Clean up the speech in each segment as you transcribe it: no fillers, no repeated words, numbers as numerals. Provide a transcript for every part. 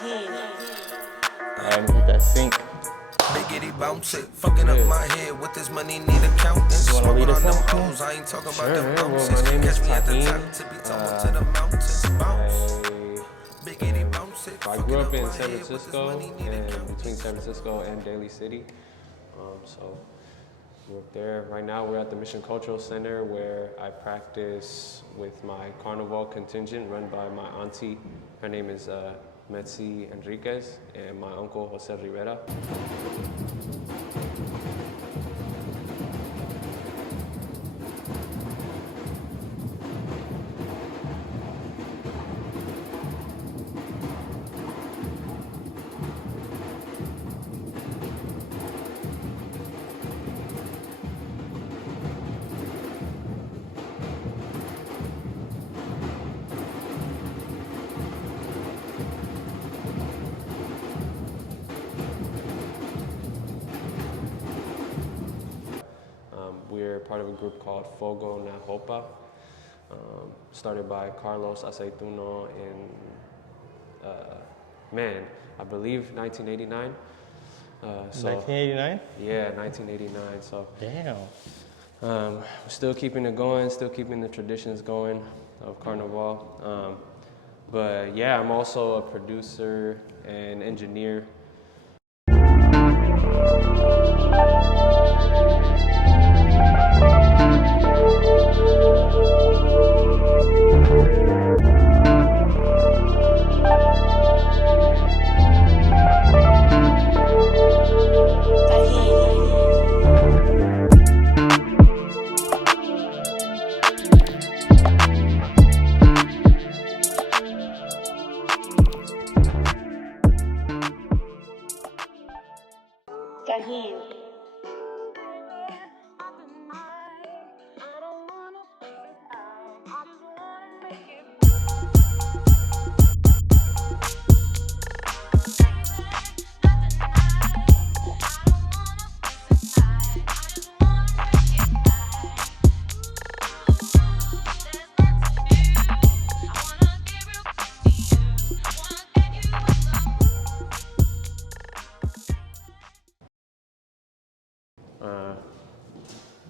Hit that sync. Biggity bounce it, fucking up my head with this money need accountants. You wanna lead us Smoking on off? them O's, I ain't talking about them Well, bounces. my name is Catch me at the Tajin. top to be tumbled to the mountains. Bounce. Biggity bounce it, I grew up in San Francisco, and between San Francisco and Daly City. So grew up there. Right now we're at the Mission Cultural Center where I practice with my Carnaval contingent run by my auntie. Her name is Metzi Enriquez, and my uncle Jose Rivera. We're part of a group called Fogo na Hopa, started by Carlos Aceituno in, I believe 1989. 1989? Yeah, 1989. So Damn. we're still keeping it going, still keeping the traditions going of Carnaval. But yeah, I'm also a producer and engineer.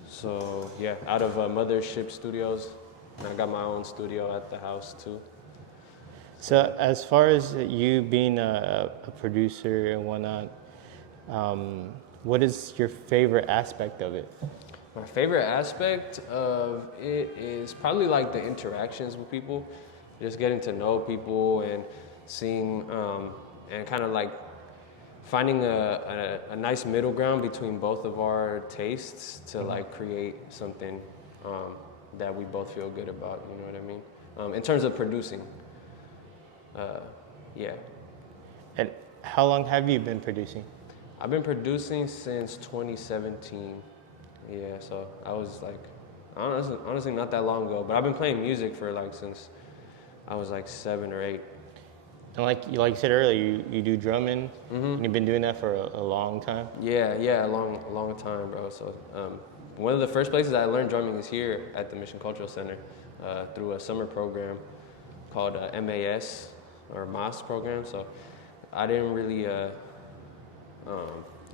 So yeah, out of Mothership Studios, and I got my own studio at the house too. So as far as you being a producer and whatnot, what is your favorite aspect of it? My favorite aspect of it is probably like the interactions with people, just getting to know people and seeing, and kind of like finding a nice middle ground between both of our tastes to like create something that we both feel good about, you know what I mean? In terms of producing, yeah. And how long have you been producing? I've been producing since 2017. Yeah, so I was like, honestly not that long ago, but I've been playing music for like since I was like 7 or 8. And like you said earlier, you do drumming, and you've been doing that for a long time? Yeah, a long time, bro. So one of the first places I learned drumming is here at the Mission Cultural Center through a summer program called MAS, or MAS program. So I didn't really,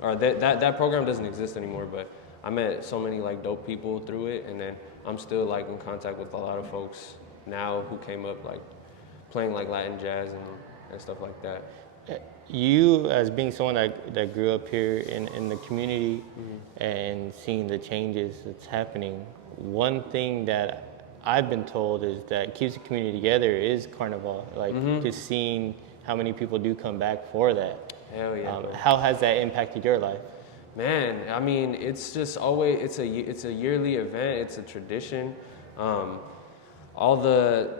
or that program doesn't exist anymore, but I met so many like dope people through it, and then I'm still like in contact with a lot of folks now who came up like playing like Latin jazz and stuff like that. You, as being someone that grew up here in the community and seeing the changes that's happening, one thing that I've been told is that keeps the community together is Carnaval. Like just seeing how many people do come back for that. Hell yeah. How has that impacted your life? Man, I mean, it's just always, it's a yearly event, it's a tradition. All the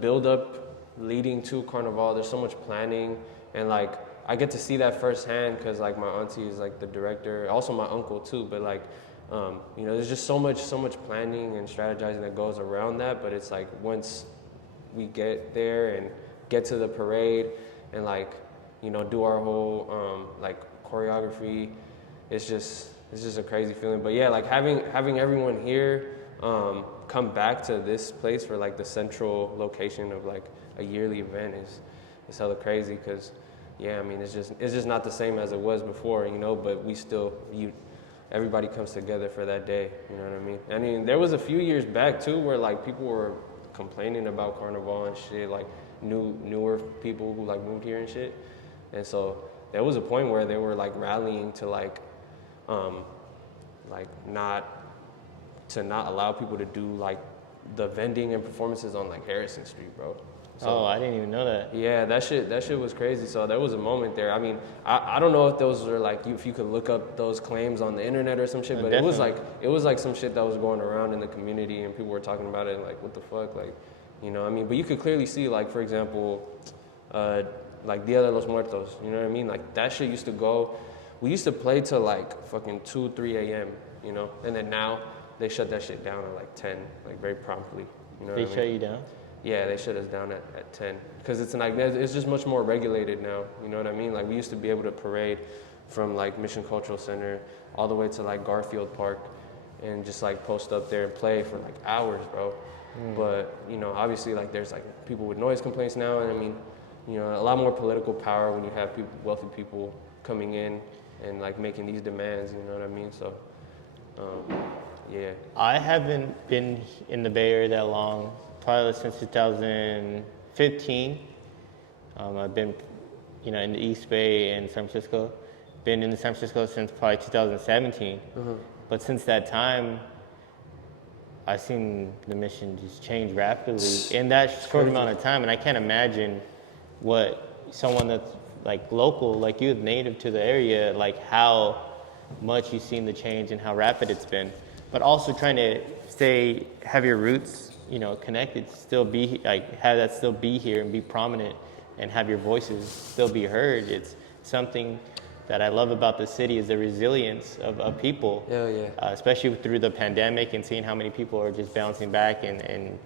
build up leading to Carnaval, there's so much planning, and like I get to see that firsthand because like my auntie is like the director, also my uncle too, but like you know, there's just so much planning and strategizing that goes around that. But it's like once we get there and get to the parade and like, you know, do our whole like choreography, it's just a crazy feeling. But yeah, like having everyone here come back to this place for like the central location of like a yearly event it's hella crazy because, yeah, I mean, it's just not the same as it was before, you know. But we still, everybody comes together for that day, you know what I mean? I mean, there was a few years back too where like people were complaining about Carnaval and shit, like newer people who like moved here and shit, and so there was a point where they were like rallying to not allow people to do like the vending and performances on like Harrison Street, bro. So, I didn't even know that. yeah, that shit was crazy. So there was a moment there. I mean, I don't know if those are like if you could look up those claims on the internet or some shit, but Definitely. it was like some shit that was going around in the community and people were talking about it and like what the fuck, like, you know what I mean? But you could clearly see like, for example, like Dia de los Muertos, you know what I mean? Like that shit used to go, we used to play till like fucking 2, 3 a.m., you know? And then now they shut that shit down at like 10, like very promptly, you know They what I shut mean? you down? Yeah, they shut us down at 10 because it's just much more regulated now. You know what I mean? Like we used to be able to parade from like Mission Cultural Center all the way to like Garfield Park and just like post up there and play for like hours, bro. But you know, obviously like there's like people with noise complaints now, and I mean, you know, a lot more political power when you have wealthy people coming in and like making these demands. You know what I mean? So, yeah. I haven't been in the Bay Area that long, probably since 2015. I've been, you know, in the East Bay and San Francisco. Been in San Francisco since probably 2017. But since that time, I've seen the mission just change rapidly in that short amount of time. And I can't imagine what someone that's like local, like you, native to the area, like how much you've seen the change and how rapid it's been. But also trying to have your roots, you know, connected, still be like, have that still be here and be prominent and have your voices still be heard. It's something that I love about the city is the resilience of people. Hell yeah. Especially through the pandemic and seeing how many people are just bouncing back and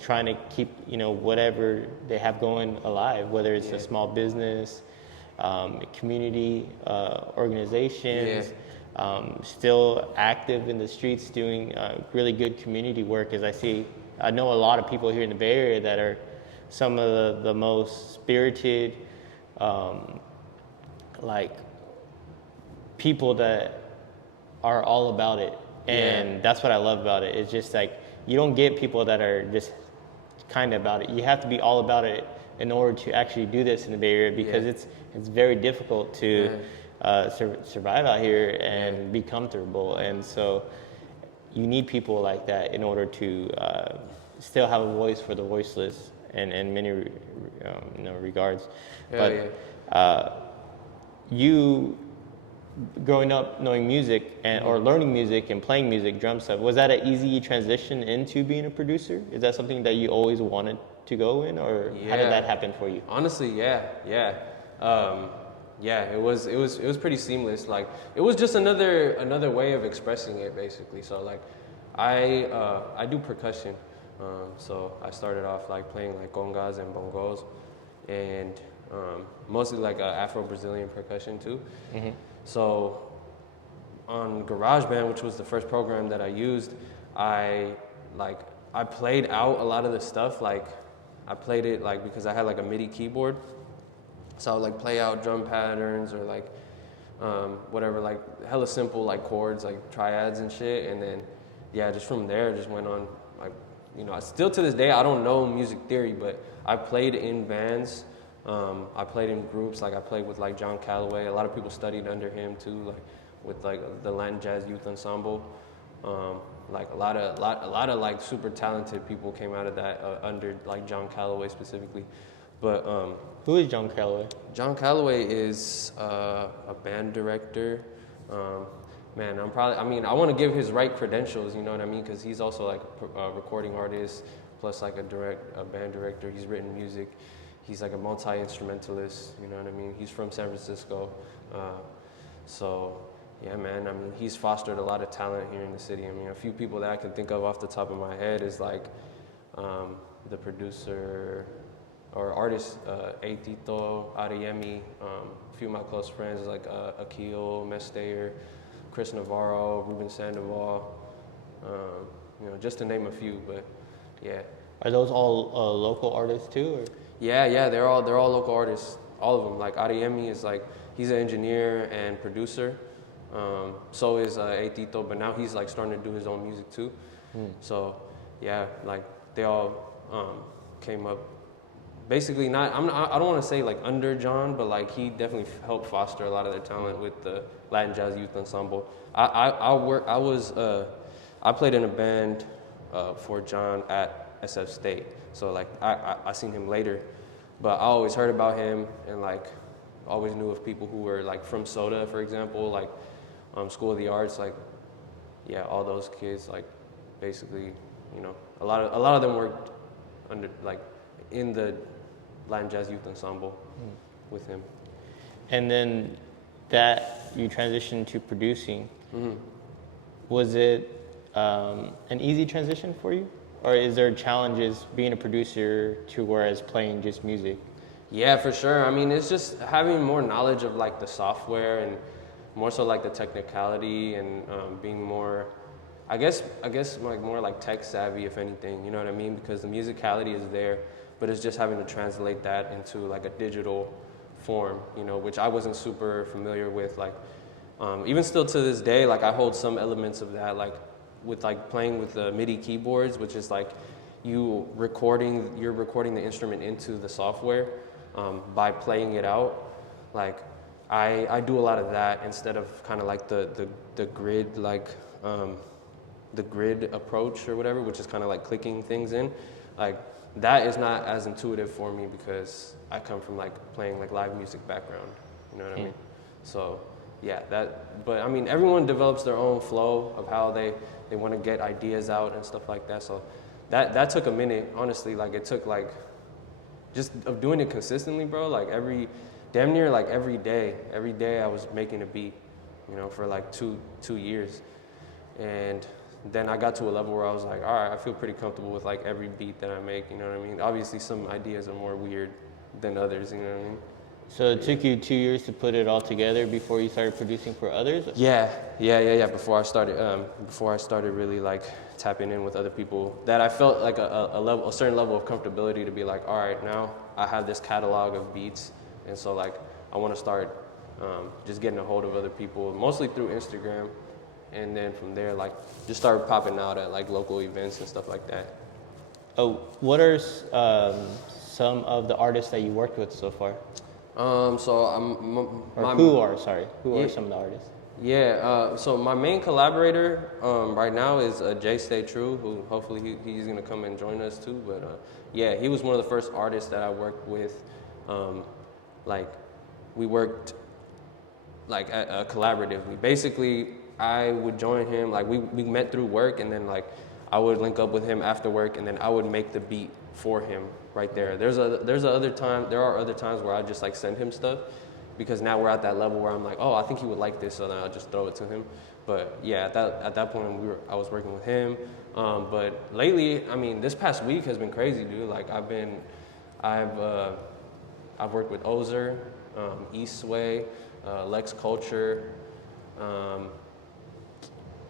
trying to keep, you know, whatever they have going alive, whether it's a small business, community, organizations, still active in the streets doing really good community work. As I know a lot of people here in the Bay Area that are some of the most spirited, like people that are all about it. And that's what I love about it. It's just like, you don't get people that are just kind of about it. You have to be all about it in order to actually do this in the Bay Area, because it's very difficult to survive out here and be comfortable. And so you need people like that in order to still have a voice for the voiceless in many regards. You growing up knowing music or learning music and playing music, drum stuff, was that an easy transition into being a producer? Is that something that you always wanted to go in, or how did that happen for you? Honestly, yeah. It was pretty seamless. Like it was just another way of expressing it, basically. So like I do percussion. So I started off like playing like congas and bongos, and mostly like Afro-Brazilian percussion too. So on GarageBand, which was the first program that I used, I played out a lot of the stuff. Like I played it like because I had like a MIDI keyboard, so I would like play out drum patterns or like whatever, like hella simple like chords, like triads and shit, and then just from there just went on. Like, you know, still to this day I don't know music theory, but I played in bands. I played in groups, like I played with like John Calloway. A lot of people studied under him too, like with like the Latin Jazz Youth Ensemble. Like a lot of like super talented people came out of that under like John Calloway specifically. But who is John Calloway? John Calloway is a band director. Man, I want to give his right credentials, you know what I mean? Because he's also like a recording artist, plus like a band director. He's written music. He's like a multi-instrumentalist, you know what I mean? He's from San Francisco. So, yeah, man, I mean, he's fostered a lot of talent here in the city. I mean, a few people that I can think of off the top of my head is like the producer or artist, Eitito Ariemi. A few of my close friends is like Akil Mestayer, Chris Navarro, Ruben Sandoval, you know, just to name a few, but yeah. Are those all local artists too? Or? Yeah, they're all local artists, all of them. Like Ariemi is like he's an engineer and producer. So is Eitito, but now he's like starting to do his own music too. So yeah, like they all came up. Basically, I don't want to say like under John, but like he definitely helped foster a lot of their talent with the Latin Jazz Youth Ensemble. I played in a band for John at SF State, so like I seen him later, but I always heard about him and like always knew of people who were like from SOTA, for example, like School of the Arts, like yeah, all those kids, like basically, you know, a lot of them worked under like in the Latin Jazz Youth Ensemble with him. And then that you transitioned to producing. Was it an easy transition for you? Or is there challenges being a producer to whereas playing just music? Yeah, for sure. I mean, it's just having more knowledge of like the software and more so like the technicality and being more, I guess like more like tech savvy, if anything, you know what I mean? Because the musicality is there, but it's just having to translate that into like a digital form, you know, which I wasn't super familiar with. Like, even still to this day, like I hold some elements of that, like with like playing with the MIDI keyboards, which is like you're recording the instrument into the software by playing it out. Like I do a lot of that instead of kind of like the grid, like the grid approach or whatever, which is kind of like clicking things in. Like that is not as intuitive for me because I come from like playing like live music background, you know what I mean? So yeah, but I mean, everyone develops their own flow of how they want to get ideas out and stuff like that. So that took a minute, honestly. Like it took like just of doing it consistently, bro. Like damn near like every day I was making a beat, you know, for like two years. And then I got to a level where I was like, all right, I feel pretty comfortable with like every beat that I make, you know what I mean? Obviously some ideas are more weird than others, you know what I mean? So it took you 2 years to put it all together before you started producing for others? Yeah. Before I started really like tapping in with other people, that I felt like a certain level of comfortability to be like, all right, now I have this catalog of beats, and so like I want to start just getting a hold of other people, mostly through Instagram, and then from there like just started popping out at like local events and stuff like that. Oh, what are some of the artists that you worked with so far? So Who are some of the artists? Yeah, so my main collaborator right now is JaaayStayTrue, who hopefully he's gonna come and join us too. But yeah, he was one of the first artists that I worked with. Like we worked like collaboratively. Basically, I would join him. Like we met through work, and then like I would link up with him after work, and then I would make the beat for him right there. There are other times where I just like send him stuff, because now we're at that level where I'm like, oh, I think he would like this, so then I'll just throw it to him. But yeah, at that point I was working with him. But lately, I mean, this past week has been crazy, dude. Like I've worked with Ozer, Eastway, Lex Culture. Let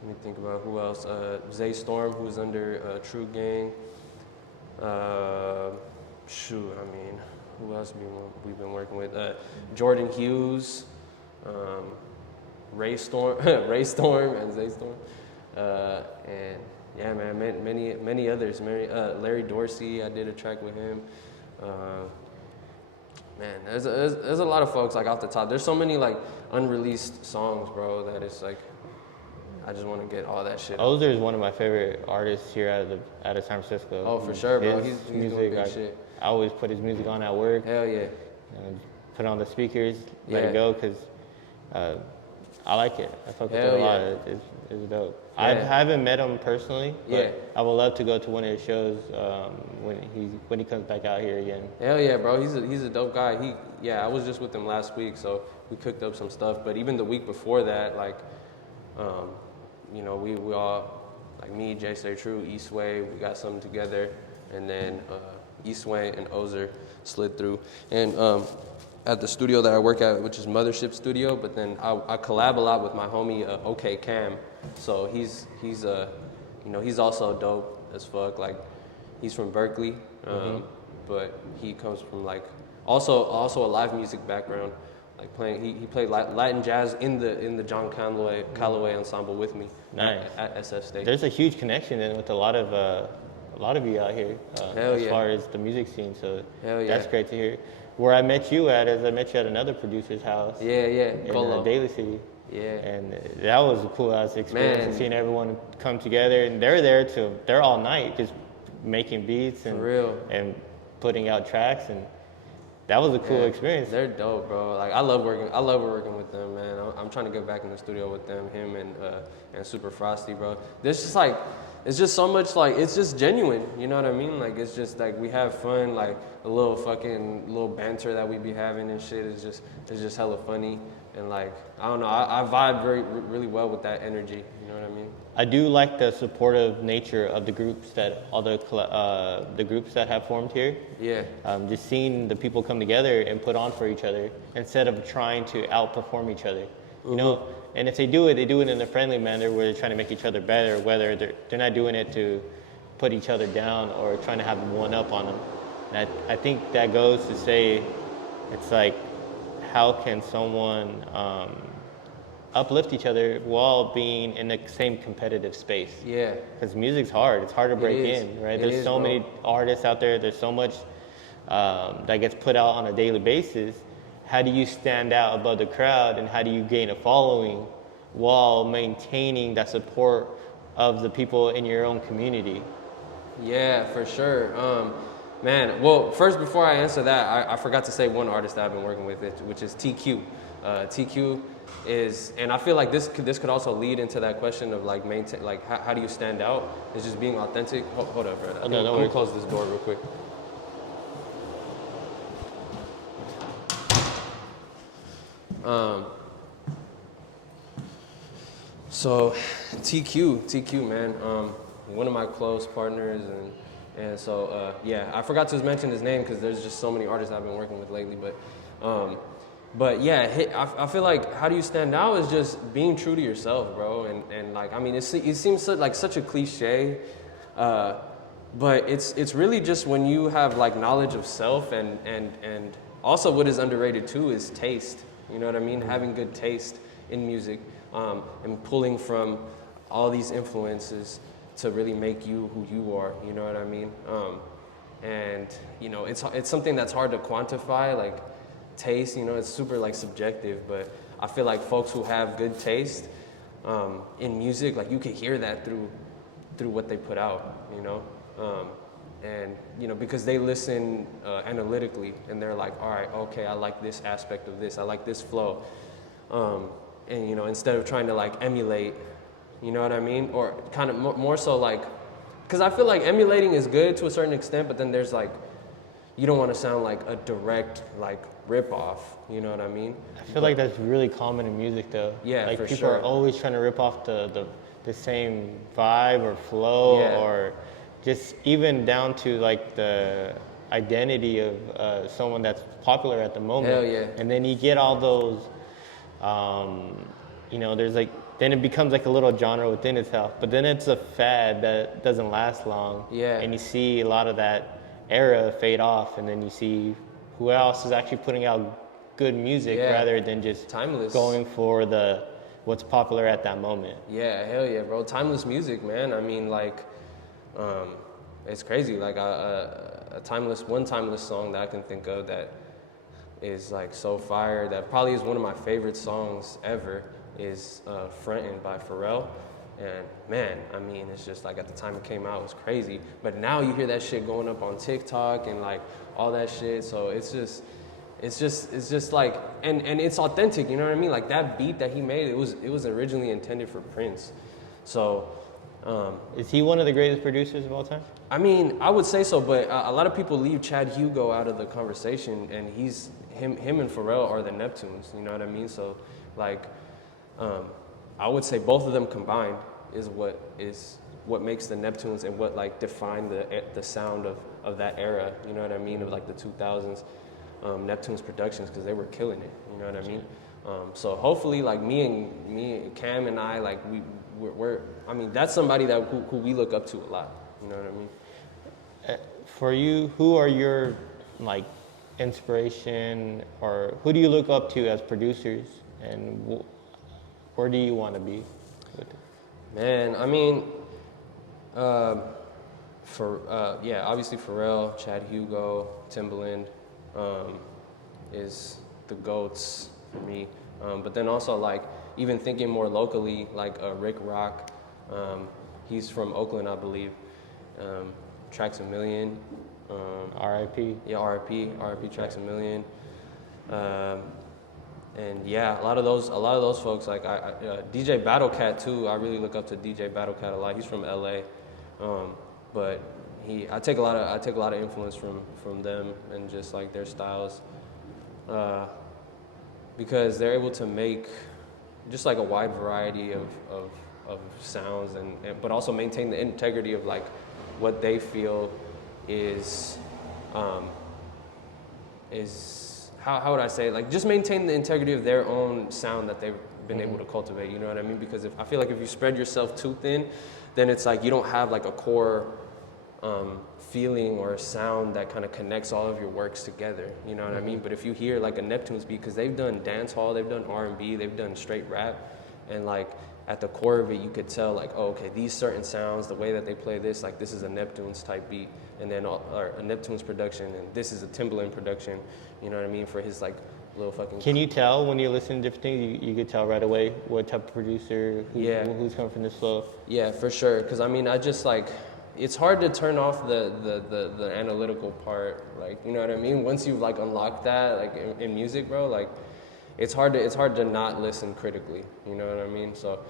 me think about who else. Zay Storm, who's under True Gang. Who else we've been working with? Jordan Hughes, Ray Storm, and Zay Storm, and yeah, man, many others. Larry Dorsey, I did a track with him. Man, there's a lot of folks like off the top. There's so many like unreleased songs, bro, that it's like I just want to get all that shit. Ozer is one of my favorite artists here out of San Francisco. Oh, for sure, bro. He's music, doing good shit. I always put his music on at work. Hell yeah. And put on the speakers, let it go, because I like it. I fuck with it a lot. It's dope. Yeah. I haven't met him personally, but I would love to go to one of his shows when he comes back out here again. Hell yeah, bro. He's a dope guy. I was just with him last week, so we cooked up some stuff. But even the week before that, like, you know, we all, like me, JaaayStayTrue, Eastway, we got something together, and then Eastway and Ozer slid through. And at the studio that I work at, which is Mothership Studio, but then I collab a lot with my homie OK Cam. So he's you know, he's also dope as fuck. Like, he's from Berkeley, but he comes from like also a live music background, like playing. He played Latin jazz in the John Calloway ensemble with me. Nice. At SF State. There's a huge connection in with a lot of you out here as far as the music scene. So that's great to hear. Where I met you at is I met you at another producer's house. In Daly City. Yeah. And that was a cool ass experience. And seeing everyone come together, and they're all night just making beats and putting out tracks, and that was a cool experience. They're dope, bro. Like I love working with them, man. I'm trying to get back in the studio with them, him and Super Frosty, bro. There's just like, it's just so much like, it's just genuine, you know what I mean? Like it's just like we have fun, like a little banter that we be having and shit is just hella funny. And like, I don't know, I vibe really well with that energy, you know what I mean? I do like the supportive nature of the groups that the groups that have formed here. Yeah. Just seeing the people come together and put on for each other instead of trying to outperform each other. You know, and if they do it in a friendly manner where they're trying to make each other better, whether they're not doing it to put each other down or trying to have one up on them. And I think that goes to say, it's like, how can someone uplift each other while being in the same competitive space? Yeah. Because music's hard. It's hard to break in, right? There's so many artists out there. There's so much that gets put out on a daily basis. How do you stand out above the crowd, and how do you gain a following while maintaining that support of the people in your own community? Yeah, for sure. Man, well, first, before I answer that, I forgot to say one artist that I've been working with, which is TQ. TQ is, and I feel like this could also lead into that question of like how do you stand out? It's just being authentic. Hold up, Fred. I'm gonna close this door real quick. So TQ, man, one of my close partners, and so I forgot to mention his name because there's just so many artists I've been working with lately, but yeah, I feel like how do you stand out is just being true to yourself, bro, and like, I mean, it seems like such a cliche, but it's really just when you have like knowledge of self, and also what is underrated too is taste. You know what I mean? Having good taste in music, and pulling from all these influences to really make you who you are. You know what I mean? And you know, it's something that's hard to quantify, like taste. You know, it's super like subjective. But I feel like folks who have good taste in music, like you can hear that through what they put out. You know. And, you know, because they listen analytically, and they're like, all right, okay, I like this aspect of this, I like this flow. And, you know, instead of trying to like emulate, you know what I mean? Or kind of more so like, because I feel like emulating is good to a certain extent, but then there's like, you don't want to sound like a direct like rip-off, you know what I mean? I feel like that's really common in music though. Yeah, like for people sure. are always trying to rip off the same vibe or flow, or just even down to like the identity of someone that's popular at the moment. Hell yeah. And then you get all those, you know, there's like, then it becomes like a little genre within itself. But then it's a fad that doesn't last long. Yeah. And you see a lot of that era fade off, and then you see who else is actually putting out good music rather than just timeless, going for what's popular at that moment. Yeah, hell yeah, bro. Timeless music, man. I mean, like, it's crazy. Like one timeless song that I can think of that is like so fire, that probably is one of my favorite songs ever, is Frontin' by Pharrell. And man, I mean, it's just like at the time it came out, it was crazy. But now you hear that shit going up on TikTok and like all that shit. So it's just like, and it's authentic, you know what I mean? Like that beat that he made, it was originally intended for Prince. So, is he one of the greatest producers of all time? I mean, I would say so, but a lot of people leave Chad Hugo out of the conversation, and him and Pharrell are the Neptunes, you know what I mean? So, like, I would say both of them combined is what makes the Neptunes and what like defined the sound of that era, you know what I mean, of like the 2000s Neptunes productions, because they were killing it, you know what I mean? So hopefully, like me and Cam and I, like we're I mean, that's somebody who we look up to a lot, you know what I mean? For you, who are your like inspiration, or who do you look up to as producers, and where do you want to be with it? Man, I mean, obviously Pharrell, Chad Hugo, Timbaland is the GOATs for me. But then also like even thinking more locally, like Rick Rock, he's from Oakland, I believe. Tracks a Million. R.I.P. Yeah, R.I.P. Tracks a Million. And yeah, a lot of those folks, like DJ Battlecat too. I really look up to DJ Battlecat a lot. He's from LA, but I take a lot of influence from them and just like their styles, because they're able to make just like a wide variety of sounds but also maintain the integrity of like what they feel is how would I say it? Like just maintain the integrity of their own sound that they've been able to cultivate, you know what I mean? Because I feel like if you spread yourself too thin, then it's like you don't have like a core feeling or a sound that kind of connects all of your works together, you know what I mean? But if you hear like a Neptune's beat, because they've done dance hall, they've done R&B, they've done straight rap, and like at the core of it, you could tell like, oh, okay, these certain sounds, the way that they play this, like this is a Neptune's type beat, and then or a Neptune's production, and this is a Timbaland production, you know what I mean, for his like little fucking. Can you tell when you listen to different things? You could tell right away what type of producer, who's coming from this flow. Yeah, for sure. Because I mean, I just like, it's hard to turn off the analytical part, like, you know what I mean. Once you've like unlocked that, like in music, bro, like it's hard to not listen critically, you know what I mean. So,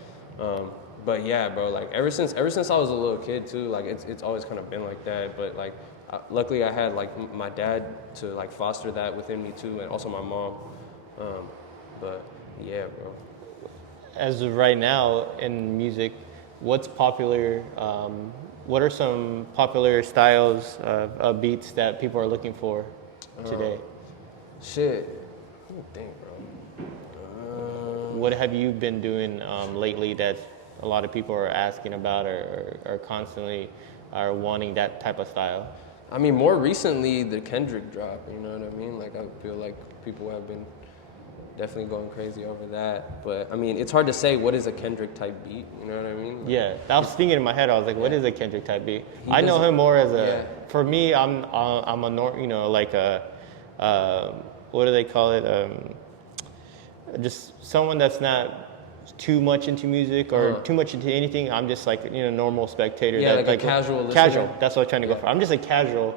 but yeah, bro, like ever since I was a little kid too, like it's always kind of been like that. But like, luckily I had like my dad to like foster that within me too, and also my mom. But yeah, bro. As of right now in music, what's popular? What are some popular styles of beats that people are looking for today? Shit, let me think, bro. What have you been doing lately that a lot of people are asking about or constantly are wanting that type of style? I mean, more recently, the Kendrick drop, you know what I mean? Like, I feel like people have been definitely going crazy over that. But, I mean, it's hard to say what is a Kendrick type beat, you know what I mean? Like, yeah, I was thinking in my head, I was like, what is a Kendrick type beat? I know him more as for me, I'm a, you know, like what do they call it? Just someone that's not too much into music or too much into anything. I'm just like, you know, normal spectator. Yeah, like a casual listener. Casual, that's what I'm trying to go for. I'm just a casual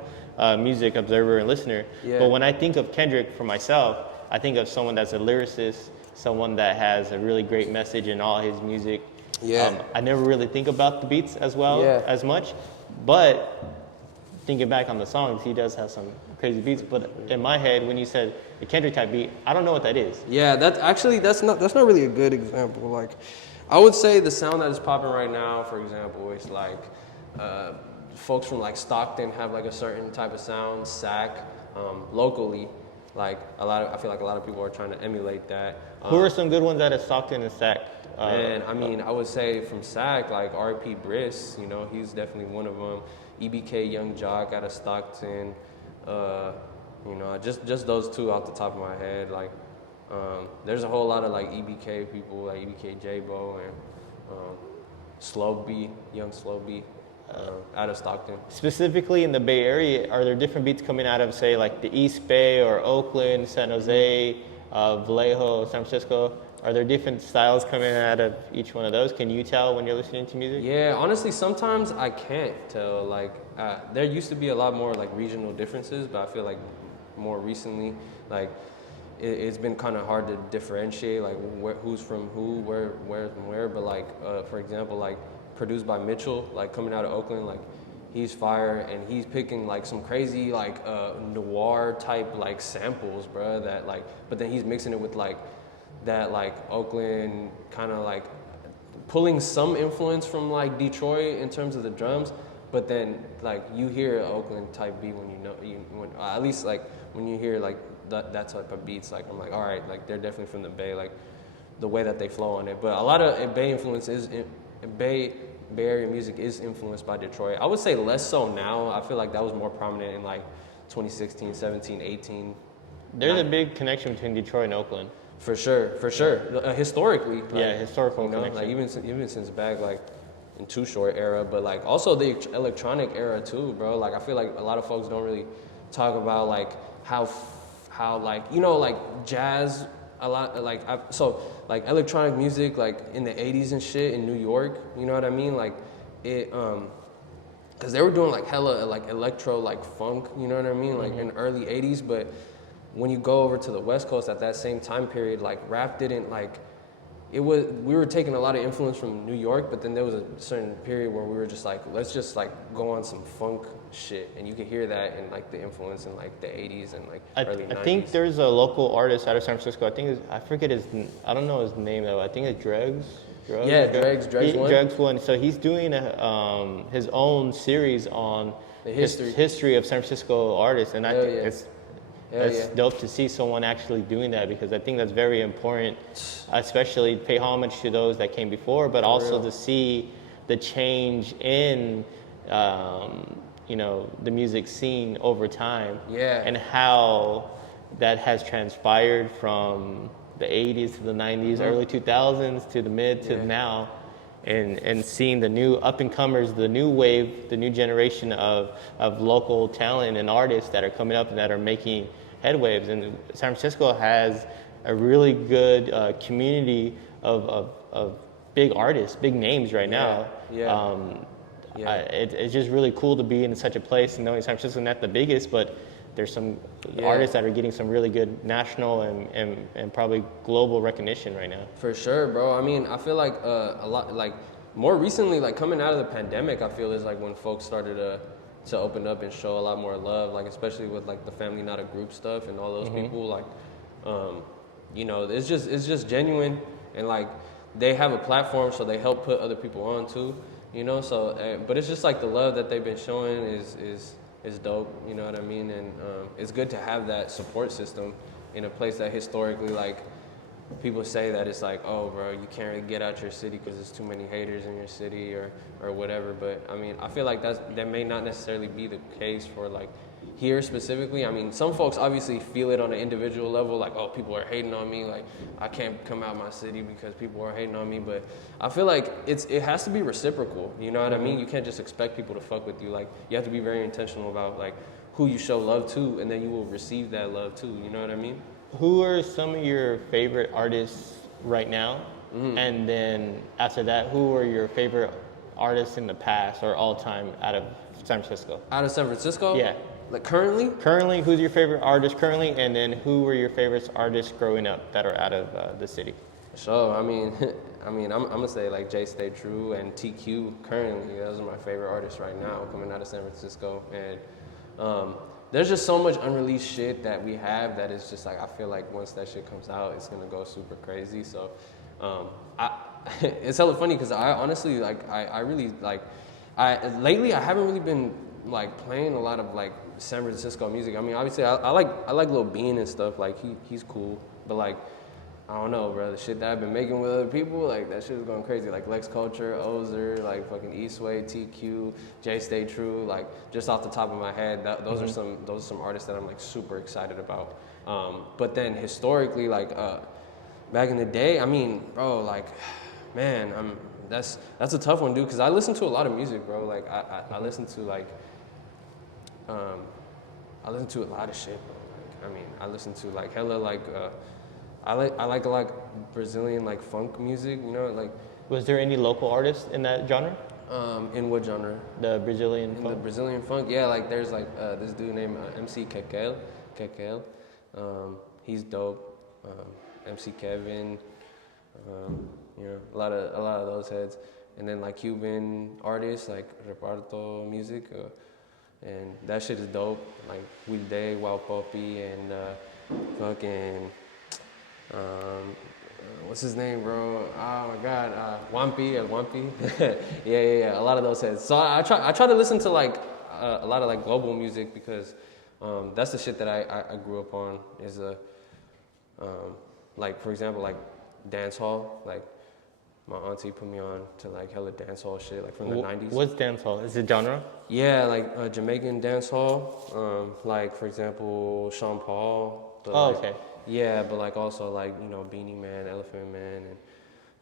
music observer and listener. Yeah. But when I think of Kendrick for myself, I think of someone that's a lyricist, someone that has a really great message in all his music. Yeah. I never really think about the beats as well as much, but thinking back on the songs, he does have some crazy beats. But in my head, when you said the Kendrick type beat, I don't know what that is. Yeah, that's not really a good example. Like, I would say the sound that is popping right now, for example, is like folks from like Stockton have like a certain type of sound. Sac, locally, like I feel like a lot of people are trying to emulate that. Who are some good ones out of Stockton and Sac? And I mean, I would say from Sac, like R.P. Briss, you know, he's definitely one of them. EBK Young Jock out of Stockton, you know, just those two off the top of my head. Like, there's a whole lot of like EBK people, like EBK J-Bo and Young Slow B, out of Stockton. Specifically in the Bay Area, are there different beats coming out of, say, like the East Bay or Oakland, San Jose, Vallejo, San Francisco? Are there different styles coming out of each one of those? Can you tell when you're listening to music? Yeah, honestly, sometimes I can't tell. Like, there used to be a lot more like regional differences, but I feel like more recently, like it's been kind of hard to differentiate, like who's from who, where from where. But like, for example, like produced by Mitchell, like coming out of Oakland, like he's fire, and he's picking like some crazy like noir type like samples, bro. That like, but then he's mixing it with like that like Oakland kind of like pulling some influence from like Detroit in terms of the drums, but then like you hear an Oakland type beat when at least like when you hear like that type of beats, like I'm like, all right, like they're definitely from the Bay, like the way that they flow on it. But a lot of Bay influence is Bay Bay Area music is influenced by Detroit. I would say less so now. I feel like that was more prominent in like 2016, 17, 18. There's a big connection between Detroit and Oakland. For sure. Historically. Like, Historical you know, connection. like even since back like in Too Short era, but like also the electronic era too, bro. Like I feel like a lot of folks don't really talk about like how like, you know, like jazz a lot, like so like electronic music like in the 80s and shit in New York, you know what I mean? Like it because they were doing like hella like electro like funk, you know what I mean? Like in early 80s, but when you go over to the West Coast at that same time period, like rap didn't like, we were taking a lot of influence from New York, but then there was a certain period where we were just like, let's just like go on some funk shit, and you could hear that in like the influence in like the 80s and like early 90s. I think there's a local artist out of San Francisco. I forget I don't know his name though. I think it's Dregs. Dregs one. So he's doing his own series on the history of San Francisco artists, and I think it's yeah. dope to see someone actually doing that, because I think that's very important, especially pay homage to those that came before, but also to see the change in the music scene over time, and how that has transpired from the 80s to the 90s, early 2000s to the mid to now, and seeing the new up-and-comers, the new wave, the new generation of local talent and artists that are coming up and that are making headwaves. And San Francisco has a really good community of big artists, big names right now. It's just really cool to be in such a place, and knowing San Francisco is not the biggest, but there's some artists that are getting some really good national and probably global recognition right now. For sure, bro. I mean, I feel like a lot, like more recently, like coming out of the pandemic, I feel is like when folks started to open up and show a lot more love, like especially with like the family not a group stuff and all those people, like, you know, it's just genuine, and like they have a platform, so they help put other people on too, you know. So, but it's just like the love that they've been showing is dope, you know what I mean? And it's good to have that support system in a place that historically, like, people say that it's like, oh, bro, you can't really get out your city because there's too many haters in your city or whatever. But I mean, I feel like that may not necessarily be the case for like here specifically. I mean, some folks obviously feel it on an individual level, like, oh, people are hating on me, like I can't come out my city because people are hating on me. But I feel like it has to be reciprocal, you know what I mean? You can't just expect people to fuck with you. Like, you have to be very intentional about like who you show love to, and then you will receive that love too, you know what I mean? Who are some of your favorite artists right now? And then after that, who are your favorite artists in the past or all time out of San Francisco? Out of San Francisco? Yeah. Like currently? Currently, who's your favorite artist currently? And then who were your favorite artists growing up that are out of the city? So, I mean, I'm gonna say like JaaayStayTrue and TQ currently. Those are my favorite artists right now coming out of San Francisco. And there's just so much unreleased shit that we have that is just like, I feel like once that shit comes out, it's gonna go super crazy. So it's hella funny because I honestly like, I really like, lately I haven't really been like playing a lot of like San Francisco music. I mean, obviously I like Lil Bean and stuff, like he's cool, but like, I don't know, bro, the shit that I've been making with other people, like that shit is going crazy. Like Lex Culture, Ozer, like fucking Eastway, TQ, JaaayStayTrue, like just off the top of my head, those are some artists that I'm like super excited about. But then historically, like back in the day, I mean, bro, like, man, that's a tough one, dude, because I listen to a lot of music, bro. Like I listen to like I listen to a lot of shit, bro. Like, I mean, I listen to like hella like I like a lot of Brazilian like funk music, you know, like. Was there any local artists in that genre? In what genre? The Brazilian funk? The Brazilian funk, yeah. Like there's like this dude named MC Kekel. He's dope. MC Kevin. You know, a lot of those heads. And then like Cuban artists like Rapport music, and that shit is dope. Like Wilde, Wild Poppy, and fucking. What's his name, bro? Oh my God, Wampy. Yeah. A lot of those heads. So I try to listen to like a lot of like global music because that's the shit that I grew up on. Is like for example like dance hall. Like My auntie put me on to like hella dancehall shit, like from the 90s. What's dancehall? Is it genre? Yeah, like Jamaican dancehall. Like for example, Sean Paul. But Oh, like, okay. Yeah, but like also like, you know, Beanie Man, Elephant Man, and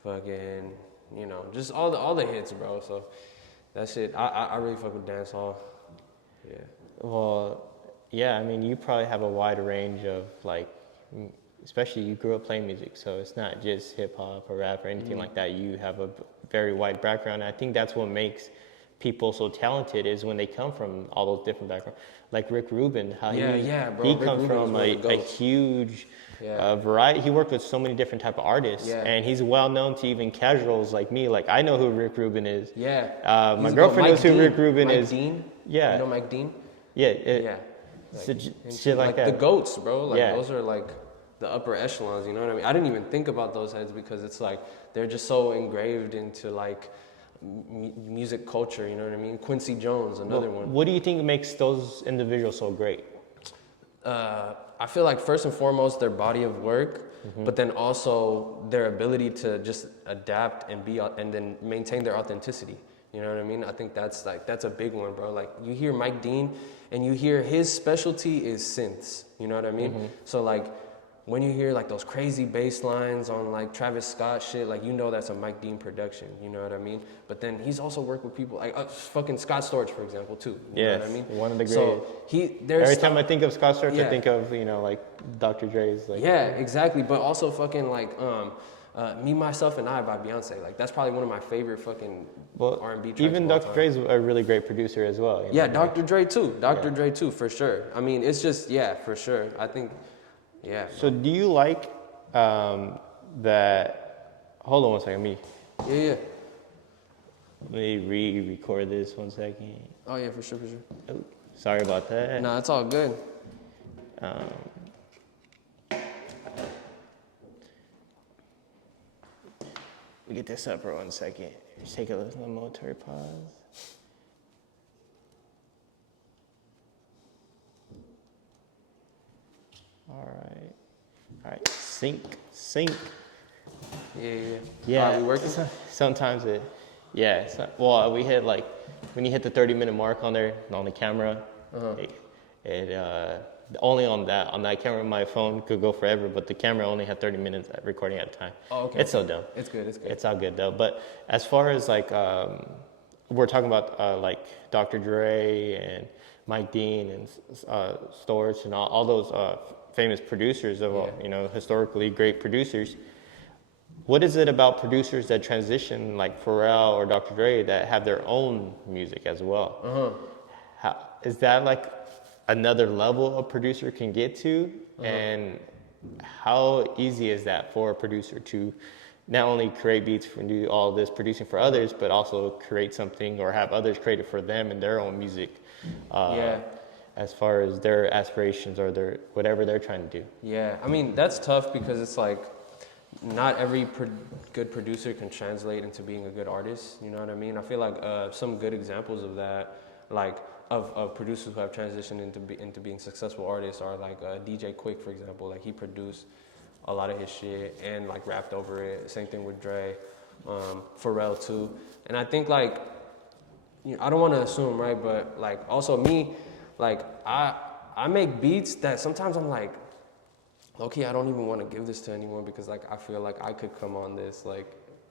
fucking, you know, just all the hits, bro. So that shit, I really fuck with dancehall. Yeah. Well, yeah, I mean, you probably have a wide range of like, especially you grew up playing music, so it's not just hip hop or rap or anything like that. You have a very wide background. And I think that's what makes people so talented is when they come from all those different backgrounds. Like Rick Rubin, how bro. he Rick comes Rubin from a huge variety. He worked with so many different type of artists, and he's well known to even casuals like me. Like I know who Rick Rubin is. Yeah. My girlfriend knows who Rick Rubin is. Mike Dean? Yeah. You know Mike Dean? Yeah. Like, shit like that. The GOATs, bro. Like those are like the upper echelons, you know what I mean? I didn't even think about those heads because it's like they're just so engraved into like music culture, you know what I mean? Quincy Jones, another one. What do you think makes those individuals so great? I feel like first and foremost their body of work, but then also their ability to just adapt and then maintain their authenticity. You know what I mean? I think that's a big one, bro. Like you hear Mike Dean and you hear his specialty is synths. You know what I mean? So like when you hear like those crazy bass lines on like Travis Scott shit, like you know that's a Mike Dean production, you know what I mean? But then he's also worked with people like fucking Scott Storch, for example, too. You know what I mean? One of the greatest. So every time I think of Scott Storch, I think of, you know, like Dr. Dre's. Like, yeah, exactly. But also fucking like Me, Myself, and I by Beyonce. Like that's probably one of my favorite fucking R&B tracks. Even of all Dr. time. Dre's a really great producer as well. You know? Yeah, Dr. Dre too. Dr. Dre too, for sure. I mean, it's just for sure. I think. Yeah. So do you like that? Hold on one second, me. Yeah. Let me re-record this 1 second. Oh yeah, for sure. Oh, sorry about that. Nah, it's all good. We get this up for 1 second. Just take a little momentary pause. All right. Sync. Yeah. We working? Sometimes well, we hit like when you hit the 30-minute mark on there on the camera, it only on that camera. My phone could go forever, but the camera only had 30 minutes recording at a time. Oh, okay. It's so dumb. It's good. It's all good though. But as far as like we're talking about like Dr. Dre and Mike Dean and Storch and all those famous producers of you know, historically great producers. What is it about producers that transition like Pharrell or Dr. Dre that have their own music as well? Is that like another level a producer can get to? And how easy is that for a producer to not only create beats and do all this producing for others, but also create something or have others create it for them in their own music? As far as their aspirations or their whatever they're trying to do. Yeah, I mean, that's tough because it's like not every good producer can translate into being a good artist. You know what I mean? I feel like some good examples of that, like of producers who have transitioned into being successful artists are like DJ Quick, for example. Like he produced a lot of his shit and like rapped over it. Same thing with Dre, Pharrell too. And I think like, you know, I don't want to assume, right? But like also me, like I make beats that sometimes I'm like, okay, I don't even want to give this to anyone because like I feel like I could come on this, like,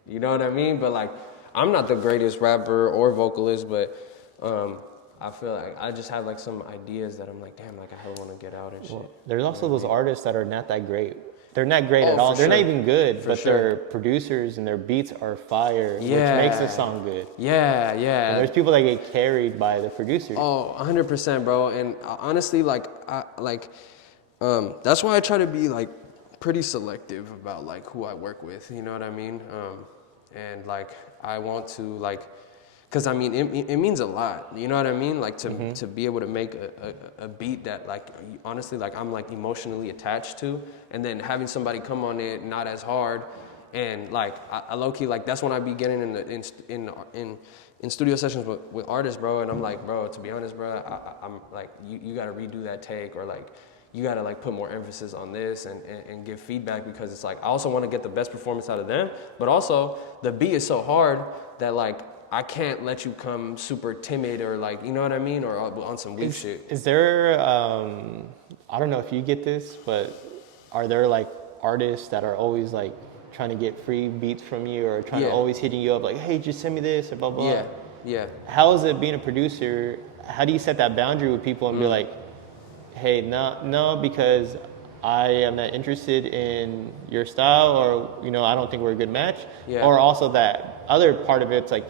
you know what I mean? But like I'm not the greatest rapper or vocalist, but I feel like I just have like some ideas that I'm like, damn, like I hella want to get out and shit. Well, there's also those artists that are not that great. They're not great at all. They're not even good, but their producers and their beats are fire, which makes the song good. Yeah. And there's people that get carried by the producers. Oh, 100%, bro. And honestly, like, that's why I try to be like pretty selective about like who I work with. You know what I mean? And like I want to like, cause I mean it means a lot. You know what I mean? Like to be able to make a beat that like honestly like I'm like emotionally attached to, and then having somebody come on it not as hard, and like I low key like that's when I be getting in studio sessions with artists, bro. And I'm like, bro, to be honest, bro, I'm like you got to redo that take, or like, you got to like put more emphasis on this and give feedback, because it's like I also want to get the best performance out of them, but also the beat is so hard that like I can't let you come super timid or like, you know what I mean, or on some weak shit. Is there I don't know if you get this, but are there like artists that are always like trying to get free beats from you, or trying to always hitting you up like, hey, just send me this or blah blah? Yeah. How is it being a producer? How do you set that boundary with people and be like, hey, no, because I am not interested in your style, or, you know, I don't think we're a good match. Yeah. Or also that other part of it's like,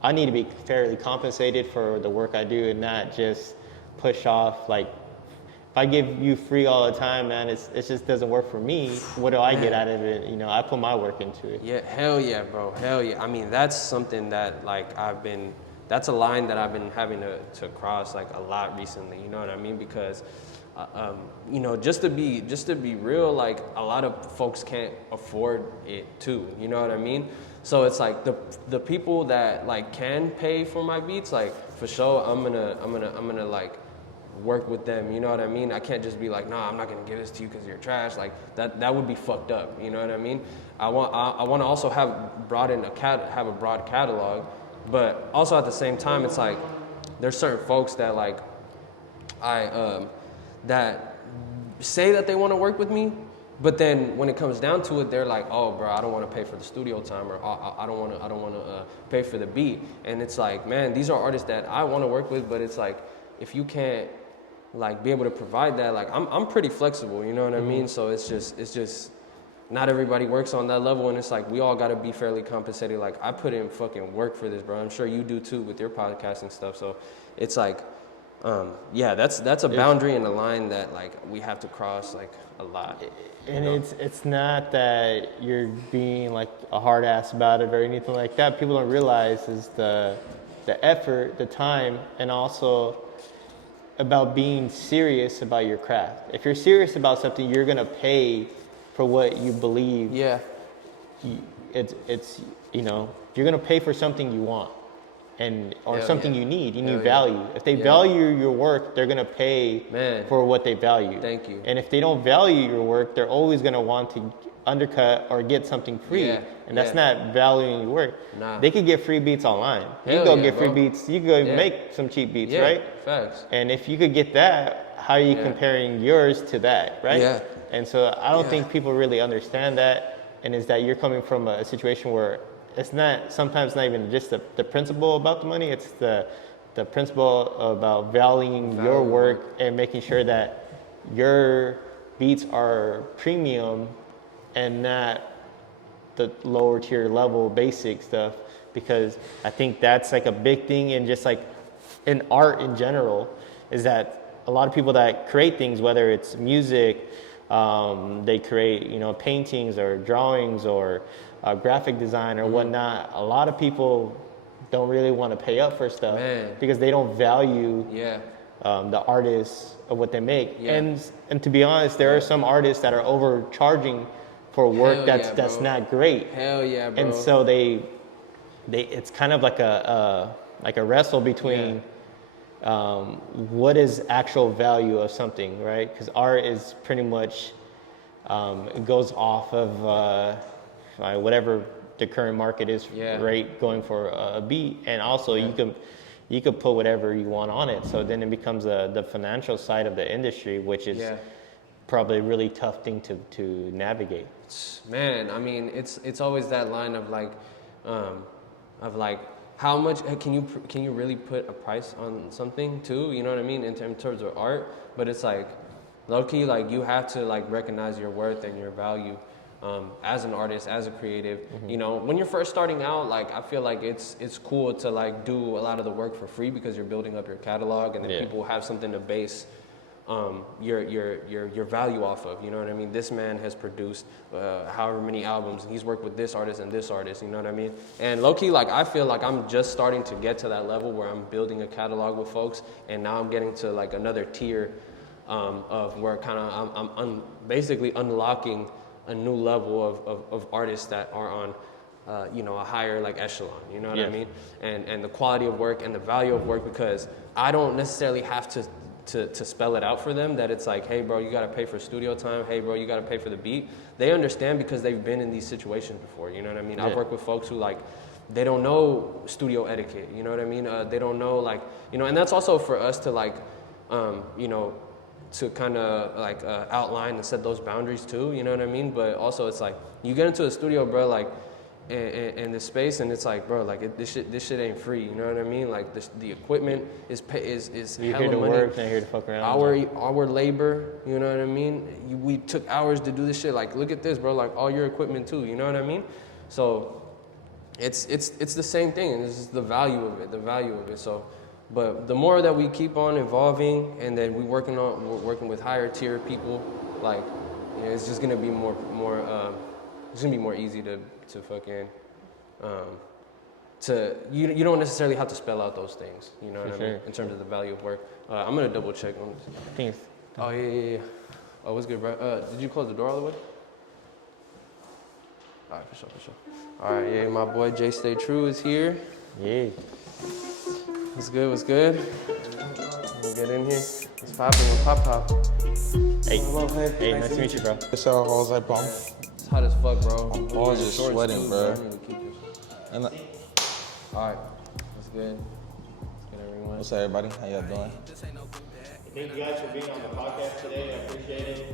I need to be fairly compensated for the work I do and not just push off. Like, if I give you free all the time, man, it just doesn't work for me. What do I get out of it? You know, I put my work into it. Yeah, hell yeah, bro, hell yeah. I mean, that's something that like that's a line that I've been having to cross like a lot recently, you know what I mean? Because you know, just to be real, like a lot of folks can't afford it too, you know what I mean? So it's like the people that like can pay for my beats, like for sure I'm gonna like work with them, you know what I mean? I can't just be like, nah, I'm not gonna give this to you because you're trash. Like that would be fucked up, you know what I mean? I want to also have a broad catalog, but also at the same time, it's like there's certain folks that like that say that they want to work with me, but then when it comes down to it, they're like, oh, bro, I don't want to pay for the studio time, or I don't want to pay for the beat. And it's like, man, these are artists that I want to work with, but it's like, if you can't like be able to provide that, like I'm pretty flexible, you know what I mean? So it's just not everybody works on that level, and it's like we all got to be fairly compensated. Like I put in fucking work for this, bro. I'm sure you do too with your podcasting stuff. So it's like, yeah, that's a boundary and a line that like we have to cross like a lot. And it's not that you're being like a hard ass about it or anything like that. People don't realize is the effort, the time, and also about being serious about your craft. If you're serious about something, you're gonna pay for what you believe. Yeah. It's you know, you're gonna pay for something you want, or something you need. You need value. If they value your work, they're gonna pay for what they value. Thank you. And if they don't value your work, they're always gonna want to undercut or get something free. And that's not valuing your work. Nah. They could get free beats online. You Hell can go yeah, get free bro. beats. You can go make some cheap beats, right? Facts. And if you could get that, how are you comparing yours to that, right? Yeah. And so I don't think people really understand that, and is that you're coming from a situation where it's not, sometimes not even just the principle about the money, it's the principle about valuing your work and making sure that your beats are premium and not the lower tier level basic stuff, because I think that's like a big thing in just like in art in general, is that a lot of people that create things, whether it's music, they create, you know, paintings or drawings or graphic design or whatnot. A lot of people don't really want to pay up for stuff because they don't value the artists of what they make. And to be honest, there are some artists that are overcharging for work that's not great. Hell yeah, bro. And so they it's kind of like a wrestle between what is actual value of something, right? Because art is pretty much it goes off of whatever the current market is rate going for a beat, and also you can put whatever you want on it. So then it becomes the financial side of the industry, which is probably a really tough thing to navigate. Man, I mean, it's always that line of like how much can you really put a price on something too? You know what I mean, in terms of art. But it's like low key, like you have to like recognize your worth and your value as an artist, as a creative. You know, when you're first starting out, like I feel like it's cool to like do a lot of the work for free because you're building up your catalog, and then people have something to base your value off of. You know what I mean? This man has produced however many albums, and he's worked with this artist and this artist. You know what I mean? And low key, like I feel like I'm just starting to get to that level where I'm building a catalog with folks, and now I'm getting to like another tier of where kind of I'm basically unlocking a new level of artists that are on you know, a higher like echelon, you know what I mean? And the quality of work and the value of work, because I don't necessarily have to to spell it out for them, that it's like, hey bro, you gotta pay for studio time, hey bro, you gotta pay for the beat. They understand because they've been in these situations before, you know what I mean? I've worked with folks who like, they don't know studio etiquette, you know what I mean? They don't know like, you know, and that's also for us to like, you know, to kind of like outline and set those boundaries too, you know what I mean? But also it's like, you get into a studio, bro, like, in this space, and it's like, bro, like this shit ain't free, you know what I mean? Like the equipment is You're hella here to money. work, not here to fuck around. Our labor, you know what I mean? We took hours to do this shit. Like, look at this, bro. Like all your equipment too, you know what I mean? So it's the same thing, and this is the value of it. So, but the more that we keep on evolving, and then we're working with higher tier people, like, you know, it's just gonna be more it's gonna be more easy to fucking you don't necessarily have to spell out those things, you know what I mean, in terms of the value of work. I'm gonna double check on this. Thanks. Oh yeah. Oh, what's good, bro? Did you close the door all the way? All right, for sure. All right, yeah, my boy JaaayStayTrue is here. Yeah. What's good? We'll get in here. It's popping with Pop. Hey, nice to meet you, bro. It's all like bomb. It's hot as fuck, bro. My balls are sweating, bro. And All right, what's good? Everyone. what's up, everybody? How y'all doing? Thank you guys for being on the podcast today. I appreciate it.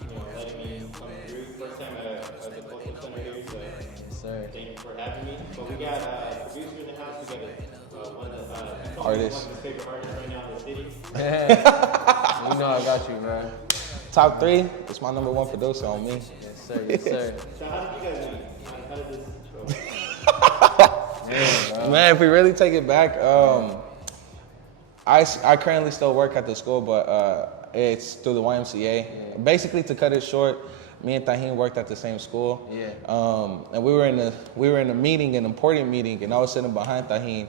You know, letting me come through. First time at the Cultural Center here, so Yes, sir. thank you for having me. But we got a producer in the house. We got one of the Artists. one of his favorite artists right now in the city. You know I got you, man. Top 3. It's my number 1 producer on me. Yes, sir. So how did you guys meet? How did this go? Man, if we really take it back, I currently still work at the school, but it's through the YMCA. Yeah. Basically, to cut it short, me and Tajin worked at the same school. Yeah. And we were in a meeting, an important meeting, and I was sitting behind Tajin,